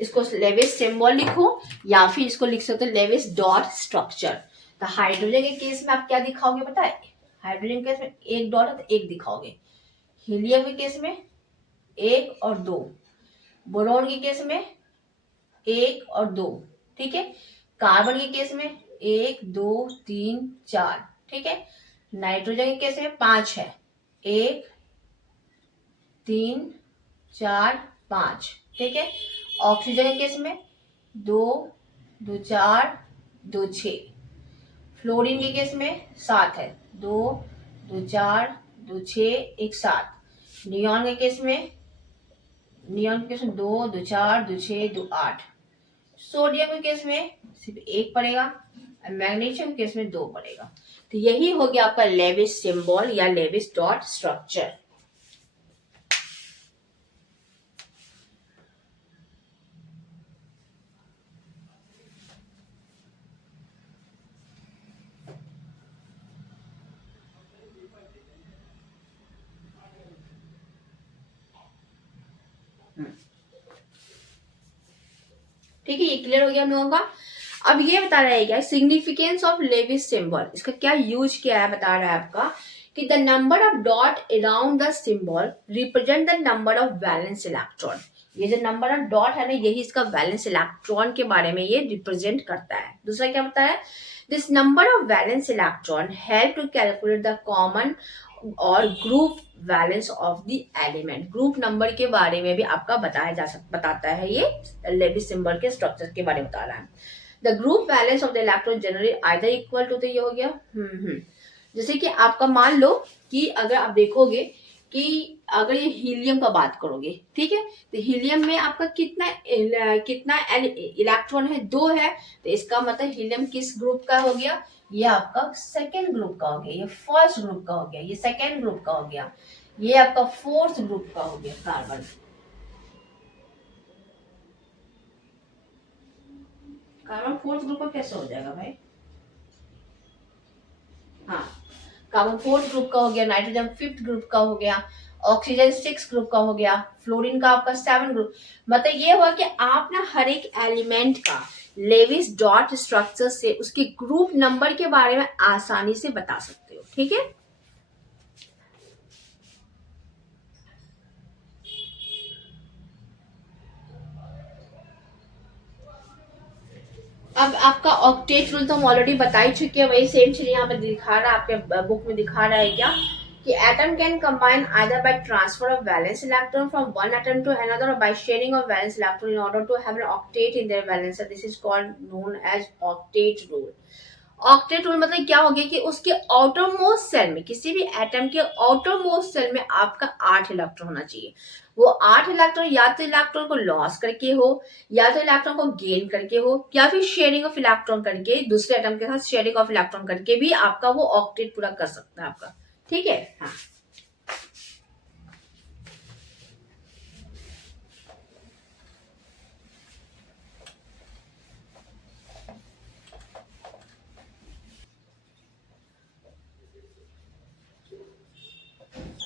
इसको लेविस सिंबल लिखो या फिर इसको लिख सकते हो लेविस डॉट स्ट्रक्चर। तो हाइड्रोजन के केस में आप क्या दिखाओगे पता है, हाइड्रोजन के केस में एक डॉट है तो एक दिखाओगे, हीलियम के केस में 1 और 2, बोरॉन के केस में 1 और 2, ठीक है। कार्बन के केस में 1 2 3 4, ठीक है। नाइट्रोजन के केस में 5 है, 1 3 4 5, ठीक है। ऑक्सीजन के केस में 2 2 4 2 6। फ्लोरीन के केस में 7 है, 2 2 4 2 6 1 7। नियॉन के केस में 2 2 4 2 6 2 8। सोडियम के केस में सिर्फ 1 पड़ेगा, और मैग्नीशियम के केस में 2 पड़ेगा। तो यही हो गया आपका लेविस सिंबल या लेविस डॉट स्ट्रक्चर। ठीक है, ये क्लियर हो गया हम लोगों का। अब ये बता रहा है क्या सिग्निफिकेंस ऑफ लेविस सिंबल, इसका क्या यूज किया है, बता रहा है आपका कि the number of dot around the symbol represent the number of valence electron. ये जो नंबर ऑफ डॉट है ना, यही इसका वैलेंस इलेक्ट्रॉन के बारे में ये रिप्रेजेंट करता है। दूसरा क्या बताया है, this number of valence electron help to calculate the common or group valence of the element. Group number के बारे में भी आपका बताता है, ये लेविस सिंबल के स्ट्रक्चर के बारे में बता रहा है। The group valence of the electron generally either equal to, ये हो गया। जैसे कि आपका मान लो कि अगर आप देखोगे कि अगर ये हीलियम का बात करोगे, ठीक है, तो हीलियम में आपका कितना इलेक्ट्रॉन है, 2 है। तो इसका मतलब हीलियम किस ग्रुप का हो गया, ये आपका सेकेंड ग्रुप का हो गया, ये फर्स्ट ग्रुप का हो गया, ये सेकेंड ग्रुप का हो गया, ये आपका फोर्थ ग्रुप का हो गया कार्बन। कार्बन फोर्थ ग्रुप का कैसे हो जाएगा भाई? हाँ, कार्बन फोर्थ ग्रुप का हो गया, नाइट्रोजन फिफ्थ ग्रुप का हो गया, ऑक्सीजन सिक्स ग्रुप का हो गया, फ्लोरीन का आपका 7 ग्रुप। मतलब ये हुआ कि आप ना हर एक एलिमेंट का लेविस डॉट स्ट्रक्चर से उसके ग्रुप नंबर के बारे में आसानी से बता सकते हो, ठीक है। अब आपका ऑक्टेट रूल तो हम ऑलरेडी बता ही चुके हैं, वही सेम चीज यहाँ पे दिखा रहा है, आपके बुक में दिखा रहा है क्या कि atom can combine either by transfer of valence electron from one atom to another or by sharing of valence electron in order to have an octet in their valence. This is called known as octet rule. Octet rule मतलब क्या हो गया कि उसके outermost cell में, किसी भी atom के आउटरमोस्ट सेल में आपका 8 इलेक्ट्रॉन होना चाहिए। वो 8 इलेक्ट्रॉन या तो इलेक्ट्रॉन को लॉस करके हो, या तो इलेक्ट्रॉन को गेन करके हो, या फिर शेयरिंग ऑफ इलेक्ट्रॉन करके, दूसरे एटम के साथ शेयरिंग ऑफ इलेक्ट्रॉन करके भी आपका वो ऑक्टेट पूरा कर सकता है आपका, ठीक है। हाँ,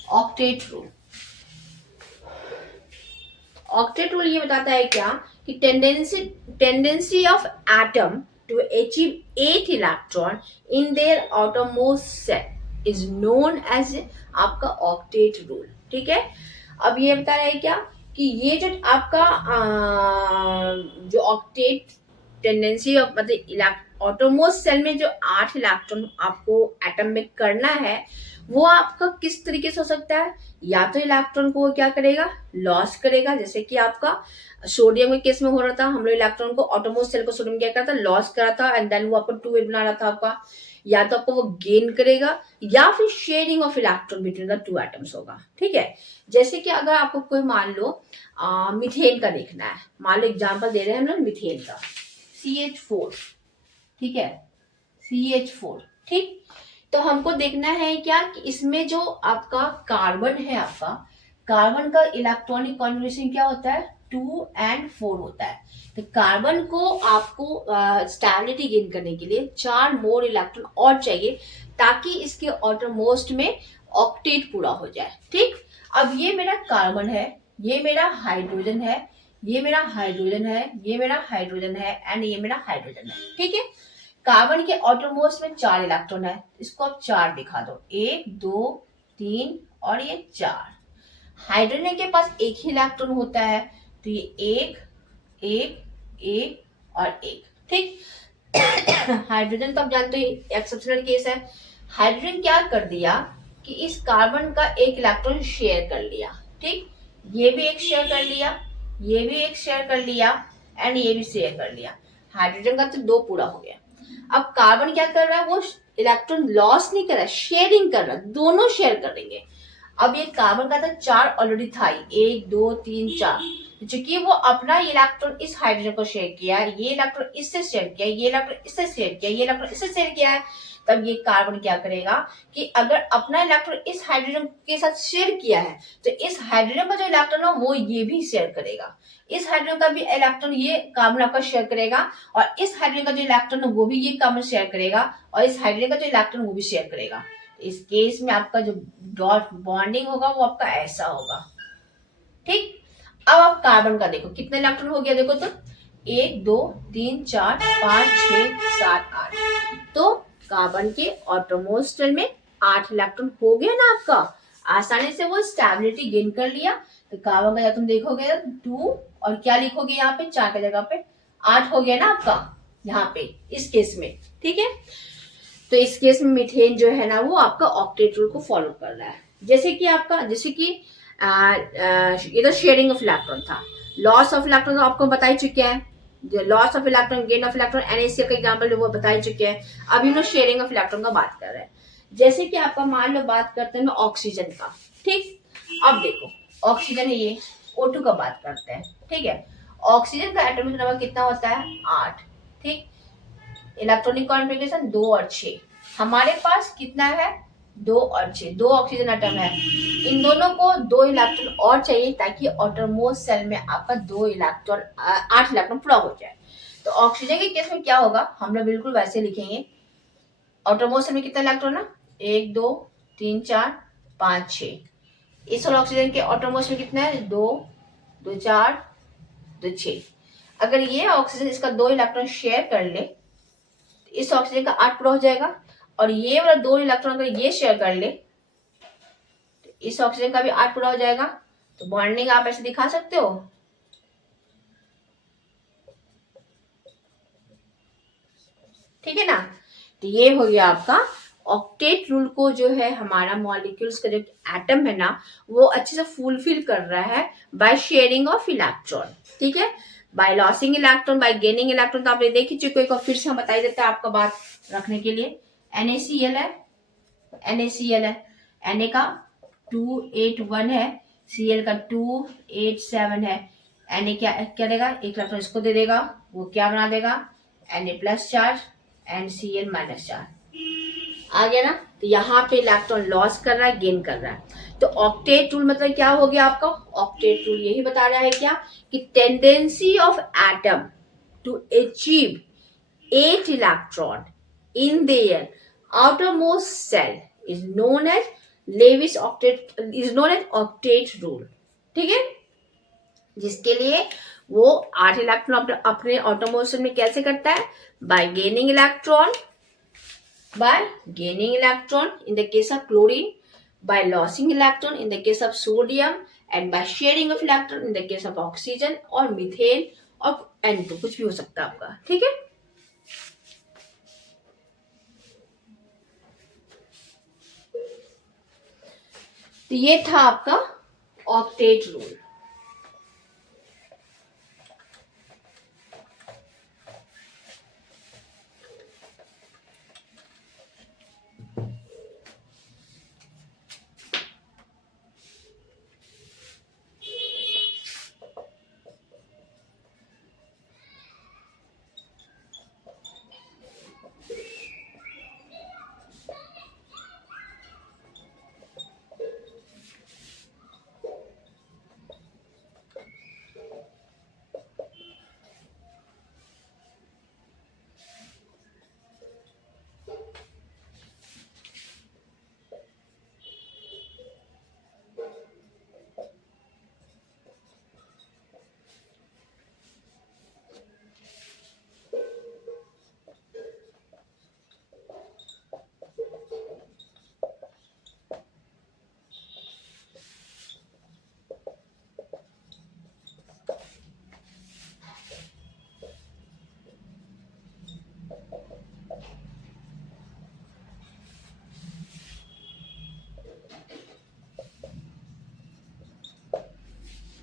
ऑक्टेट रूल। ऑक्टेट रूल ये बताता है क्या कि tendency of atom to achieve 8 electron in their outermost shell is known as आपका ऑक्टेट रूल, ठीक है। अब ये बता रहा है क्या कि ये जो आपका जो ऑक्टेट टेंडेंसी ऑफ मतलब ऑटोमोस्ट सेल में जो 8 इलेक्ट्रॉन आपको एटम में करना है, वो आपका किस तरीके से हो सकता है, या तो इलेक्ट्रॉन को क्या करेगा, लॉस करेगा, जैसे कि आपका सोडियम के केस में हो रहा था, हम लोग इलेक्ट्रॉन को ऑटोमोस्ट सेल को सोडियम क्या करता, लॉस करा था, एंड देन वो आपको 2 बना रहा था आपका, या तो आपको वो गेन करेगा, या फिर sharing of electron between the 2 atoms होगा, ठीक है। जैसे कि अगर आपको कोई मान लो मिथेन का देखना है, मान लो एग्जाम्पल दे रहे हैं हम लोग मिथेन का, CH4, ठीक है, CH4, ठीक। तो हमको देखना है क्या कि इसमें जो आपका कार्बन है, आपका कार्बन का इलेक्ट्रॉनिक कॉन्फ़िगरेशन क्या होता है, 2 and 4 होता है। तो कार्बन को आपको स्टेबिलिटी गेन करने के लिए 4 मोर इलेक्ट्रॉन और चाहिए, ताकि इसके आउटरमोस्ट में ऑक्टेट पूरा हो जाए, ठीक। अब ये मेरा कार्बन है, ये मेरा हाइड्रोजन है, ये मेरा हाइड्रोजन है, ये मेरा हाइड्रोजन है, एंड ये मेरा हाइड्रोजन है, ठीक है। कार्बन के आउटरमोस्ट में 4 इलेक्ट्रॉन है, इसको आप 4 दिखा दो, 1 2 3 और ये 4। हाइड्रोजन के पास एक ही इलेक्ट्रॉन होता है, तो ये 1 1 एक और एक, ठीक। हाइड्रोजन तो आप जानते हो एक्सेप्शनल केस है। हाइड्रोजन क्या कर दिया कि इस कार्बन का एक इलेक्ट्रॉन शेयर कर लिया, ठीक। ये भी एक शेयर कर लिया, ये भी एक शेयर कर लिया, एंड ये भी शेयर कर लिया। हाइड्रोजन का तो दो पूरा हो गया। अब कार्बन क्या कर रहा है, वो इलेक्ट्रॉन लॉस नहीं कर रहा, शेयरिंग कर रहा, दोनों शेयर करेंगे। अब ये कार्बन का था चार ऑलरेडी था, एक दो तीन चार, चूंकि वो अपना इलेक्ट्रॉन इस हाइड्रोजन को शेयर किया, ये इलेक्ट्रॉन इससे शेयर किया, ये इलेक्ट्रॉन इससे शेयर किया, ये इलेक्ट्रॉन इससे शेयर किया है, तब ये कार्बन क्या करेगा कि अगर अपना इलेक्ट्रॉन इस हाइड्रोजन के साथ शेयर किया है तो इस हाइड्रोजन का जो इलेक्ट्रॉन है वो ये भी शेयर करेगा, इस हाइड्रोजन का भी इलेक्ट्रॉन ये कार्बन आपका शेयर करेगा, और इस हाइड्रोजन का जो इलेक्ट्रॉन है वो भी ये कार्बन शेयर करेगा, और इस हाइड्रोजन का जो इलेक्ट्रॉन वो भी शेयर करेगा। इस केस में आपका जो डॉट बॉन्डिंग होगा वो आपका ऐसा होगा, ठीक। अब आप कार्बन का देखो कितने इलेक्ट्रॉन हो गया, देखो तो एक दो तीन चार पांच छह सात आठ, तो कार्बन के ऑटोमोस्ट में 8 इलेक्ट्रॉन हो गया ना आपका, आसानी से वो स्टेबिलिटी गेन कर लिया। तो कार्बन का तुम देखोगे 2 और क्या लिखोगे यहाँ पे 4 की जगह पे 8 हो गया ना आपका यहाँ पे इस केस में, ठीक है। तो इस केस में मीथेन जो है ना वो आपका ऑक्टेट रूल को फॉलो कर रहा है। जैसे कि आपका जैसे कि ये तो शेयरिंग ऑफ इलेक्ट्रॉन था, लॉस ऑफ इलेक्ट्रॉन आपको बता ही चुके हैं, जो loss of electron gain of electron NaCl का एग्जांपल वो बता ही चुके हैं। अभी हम लोग शेयरिंग ऑफ इलेक्ट्रॉन का बात कर रहे हैं। जैसे कि आपका मान लो बात करते हैं ऑक्सीजन का, ठीक। अब देखो ऑक्सीजन है ये, O2 का बात करते हैं, ठीक है। ऑक्सीजन का एटॉमिक नंबर कितना होता है 8, ठीक। इलेक्ट्रॉनिक कॉन्फ़िगरेशन 2 और 6, हमारे पास कितना है 2 और 6, दो ऑक्सीजन एटम है। इन दोनों को 2 इलेक्ट्रॉन और चाहिए ताकि ऑटोमोस्ट सेल में आपका 2 इलेक्ट्रॉन 8 इलेक्ट्रॉन पूरा हो जाए। तो ऑक्सीजन के केस में क्या होगा, हम लोग बिल्कुल वैसे लिखेंगे, ऑटोमोस्ट सेल में कितना इलेक्ट्रॉन है 1 2 3 4 5 6, इस वाले ऑक्सीजन के ऑटोमोस्ट में कितना है 2 2 4 2 6। अगर ये ऑक्सीजन इसका 2 इलेक्ट्रॉन शेयर कर ले, इस ऑक्सीजन का 8 पूरा हो जाएगा, और ये वाला 2 इलेक्ट्रॉन अगर ये शेयर कर ले तो इस ऑक्सीजन का भी 8 पूरा हो जाएगा। तो बॉन्डिंग आप ऐसे दिखा सकते हो, ठीक है ना। तो ये हो गया आपका ऑक्टेट रूल को जो है हमारा मॉलिक्यूल्स का जो एटम है ना वो अच्छे से फुलफिल कर रहा है बाय शेयरिंग ऑफ इलेक्ट्रॉन, ठीक है। By losing electron, by gaining electron, तो आपने देख ही चुके, एक बार फिर से हम बता देते हैं आपका बात रखने के लिए। NaCl है, NaCl है, Na का 281 है, Cl का 287 है, Na क्या करेगा एक इलेक्ट्रॉन इसको दे देगा, वो क्या बना देगा Na plus charge and Cl minus charge, आ गया ना। तो यहाँ पे इलेक्ट्रॉन लॉस कर रहा है गेन कर रहा है। तो ऑक्टेट रूल मतलब क्या हो गया आपका, ऑक्टेट रूल यही बता रहा है क्या कि tendency of atom to achieve 8 electron in their outermost cell is known as octet rule, ठीक है। जिसके लिए वो 8 इलेक्ट्रॉन अपने ऑटोमोस्ट सेल में कैसे करता है, bye gaining electron, in the case of chlorine, by losing electron in the case of sodium, and by sharing of electron in the case of oxygen और मीथेन और N2 कुछ भी हो सकता है आपका, ठीक है। तो ये था आपका ऑक्टेट रूल।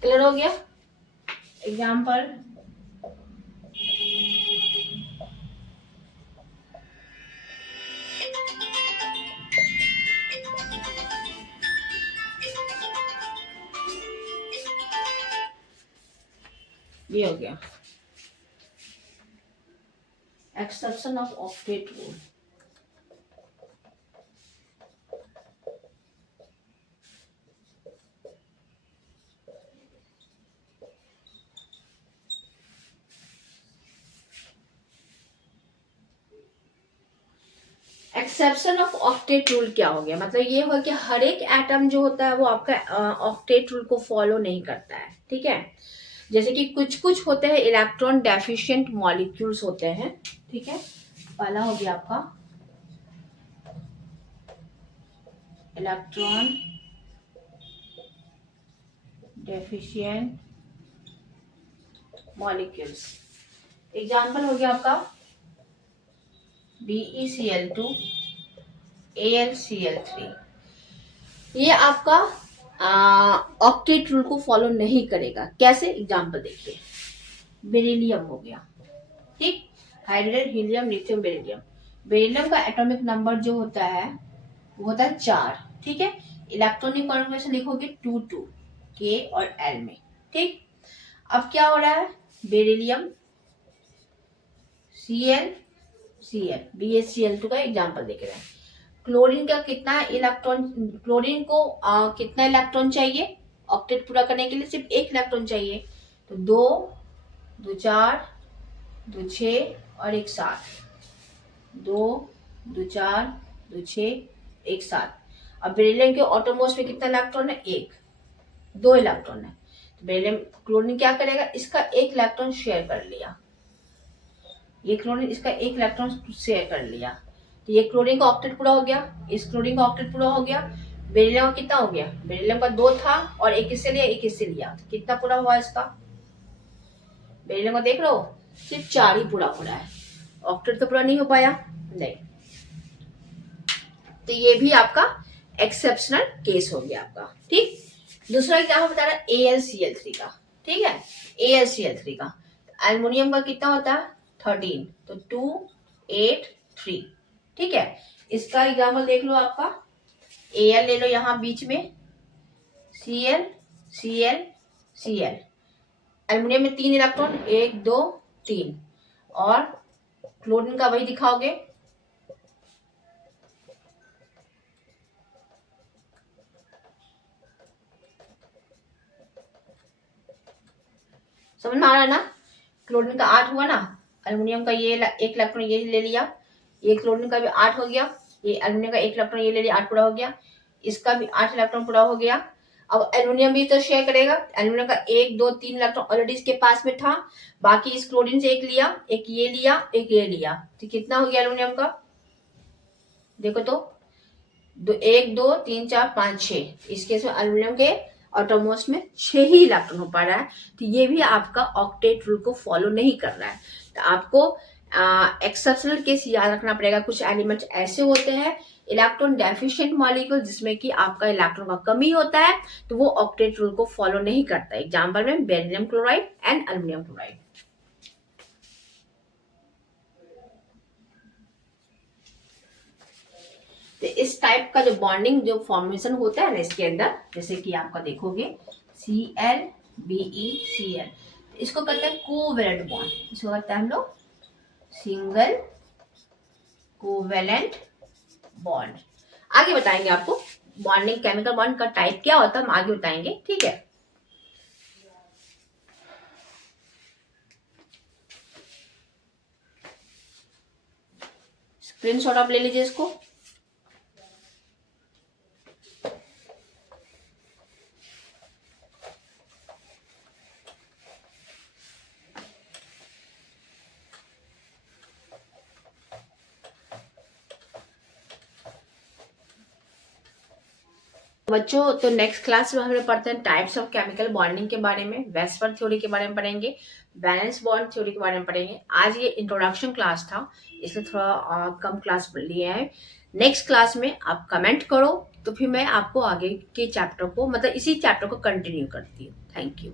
क्लियर हो गया? एग्जाम्पल, ये हो गया exception of octet rule. Exception of octet rule क्या हो गया? मतलब ये हुआ कि हर एक एटम जो होता है वो आपका ऑक्टेट रूल को फॉलो नहीं करता है, ठीक है। जैसे कि कुछ कुछ होते हैं इलेक्ट्रॉन डेफिशिएंट मॉलिक्यूल्स होते हैं, ठीक है। पहला हो गया आपका इलेक्ट्रॉन डेफिशिएंट मॉलिक्यूल्स। एग्जाम्पल हो गया आपका BeCl2 AlCl3। ये आपका ऑक्टेट रूल को फॉलो नहीं करेगा। कैसे? एग्जाम्पल देखिए, बेरिलियम हो गया, ठीक। Hydrogen, helium, lithium, beryllium. Beryllium का एटॉमिक नंबर जो होता है वो होता है 4, ठीक है। इलेक्ट्रॉनिक कॉन्फिगरेशन लिखोगे 2 K और L में, ठीक। अब क्या हो रहा है? बेरिलियम Cl BeCl2 का एग्जाम्पल देख रहे हैं। क्लोरीन का कितना इलेक्ट्रॉन, क्लोरीन को कितना इलेक्ट्रॉन चाहिए ऑक्टेट पूरा करने के लिए? सिर्फ एक इलेक्ट्रॉन चाहिए। तो 2 2 4 2 6 और 1 7। 2 2 4 2 6 1 7। अब बेरिलियम के ऑटोमोस्ट में कितना इलेक्ट्रॉन है? 1, 2 इलेक्ट्रॉन है। तो बेरिलियम क्लोरीन क्या करेगा? इसका एक इलेक्ट्रॉन शेयर कर लिया। ये क्लोरीन इसका एक इलेक्ट्रॉन शेयर कर लिया, तो ये क्लोरीन का ऑक्टेट पूरा हो गया, इस क्लोरीन का ऑक्टेट पूरा हो गया। बेरिलियम का कितना हो गया? बेरिलियम का 2 था और एक इससे लिया, एक इससे लिया, तो कितना पूरा हुआ इसका? बेरिलियम का देख रहे हो, सिर्फ 4 ही पूरा हो रहा है, ऑक्टेट तो पूरा नहीं हो पाया, नहीं। तो ये भी आपका एक्सेप्शनल केस हो गया आपका, ठीक। दूसरा क्या बता रहा है? AlCl3 का, ठीक है। AlCl3 का एल्युमिनियम का कितना होता है? 13, तो 2 8 3, ठीक है। इसका एग्जाम्पल देख लो आपका, Al ले लो यहाँ बीच में, Cl Cl Cl। एल्युमिनियम में 3 इलेक्ट्रॉन, 1 2 3, और क्लोरीन का वही दिखाओगे, समझ में आ रहा है ना? क्लोरीन का 8 हुआ ना, एल्युमिनियम का ये एक इलेक्ट्रॉन ये ले लिया, ये क्लोरीन का भी 8 हो गया, ये एल्युमिनियम का एक इलेक्ट्रॉन ये ले लिया, 8 पूरा हो गया, इसका भी 8 इलेक्ट्रॉन पूरा हो गया। अब एल्युमिनियम भी तो शेयर करेगा, एल्युमिनियम का 1 2 3 इलेक्ट्रॉन ऑलरेडी इसके पास में था, बाकी इस क्लोरीन से एक लिया, एक ये लिया, एक ये लिया, तो कितना हो गया एल्युमिनियम का? देखो तो, 1 2 3 4 5 6, इस केस में एल्युमिनियम के ऑटोमोस्ट में 6 ही इलेक्ट्रॉन हो पा रहा है, तो ये भी आपका ऑक्टेट रूल को फॉलो नहीं कर रहा है। तो आपको एक्सेप्शनल केस याद रखना पड़ेगा। कुछ एलिमेंट्स ऐसे होते हैं इलेक्ट्रॉन डेफिशिएंट मॉलिक्यूल जिसमें कि आपका इलेक्ट्रॉन का कमी होता है, तो वो ऑक्टेट रूल को फॉलो नहीं करता है। एग्जाम्पल में beryllium chloride and aluminium chloride. तो इस टाइप का जो बॉन्डिंग जो फॉर्मेशन होता है ना इसके अंदर, जैसे कि आपका देखोगे Cl BeCl, इसको कहते हैं कोवेलेंट बॉन्ड। इसको कहते हैं हम लोग सिंगल कोवेलेंट बॉन्ड। आगे बताएंगे आपको बॉन्डिंग, केमिकल बॉन्ड का टाइप क्या होता है हम आगे बताएंगे, ठीक है। स्क्रीनशॉट आप ले लीजिए इसको। बच्चों, तो नेक्स्ट क्लास में हम लोग पढ़ते हैं टाइप्स ऑफ केमिकल बॉन्डिंग के बारे में, वेस्पर थ्योरी के बारे में पढ़ेंगे, बैलेंस बॉन्ड थ्योरी के बारे में पढ़ेंगे। आज ये इंट्रोडक्शन क्लास था, इसलिए थोड़ा कम क्लास लिए हैं। नेक्स्ट क्लास में आप कमेंट करो तो फिर मैं आपको आगे के चैप्टर को मतलब इसी चैप्टर को कंटिन्यू करती हूँ। Thank you.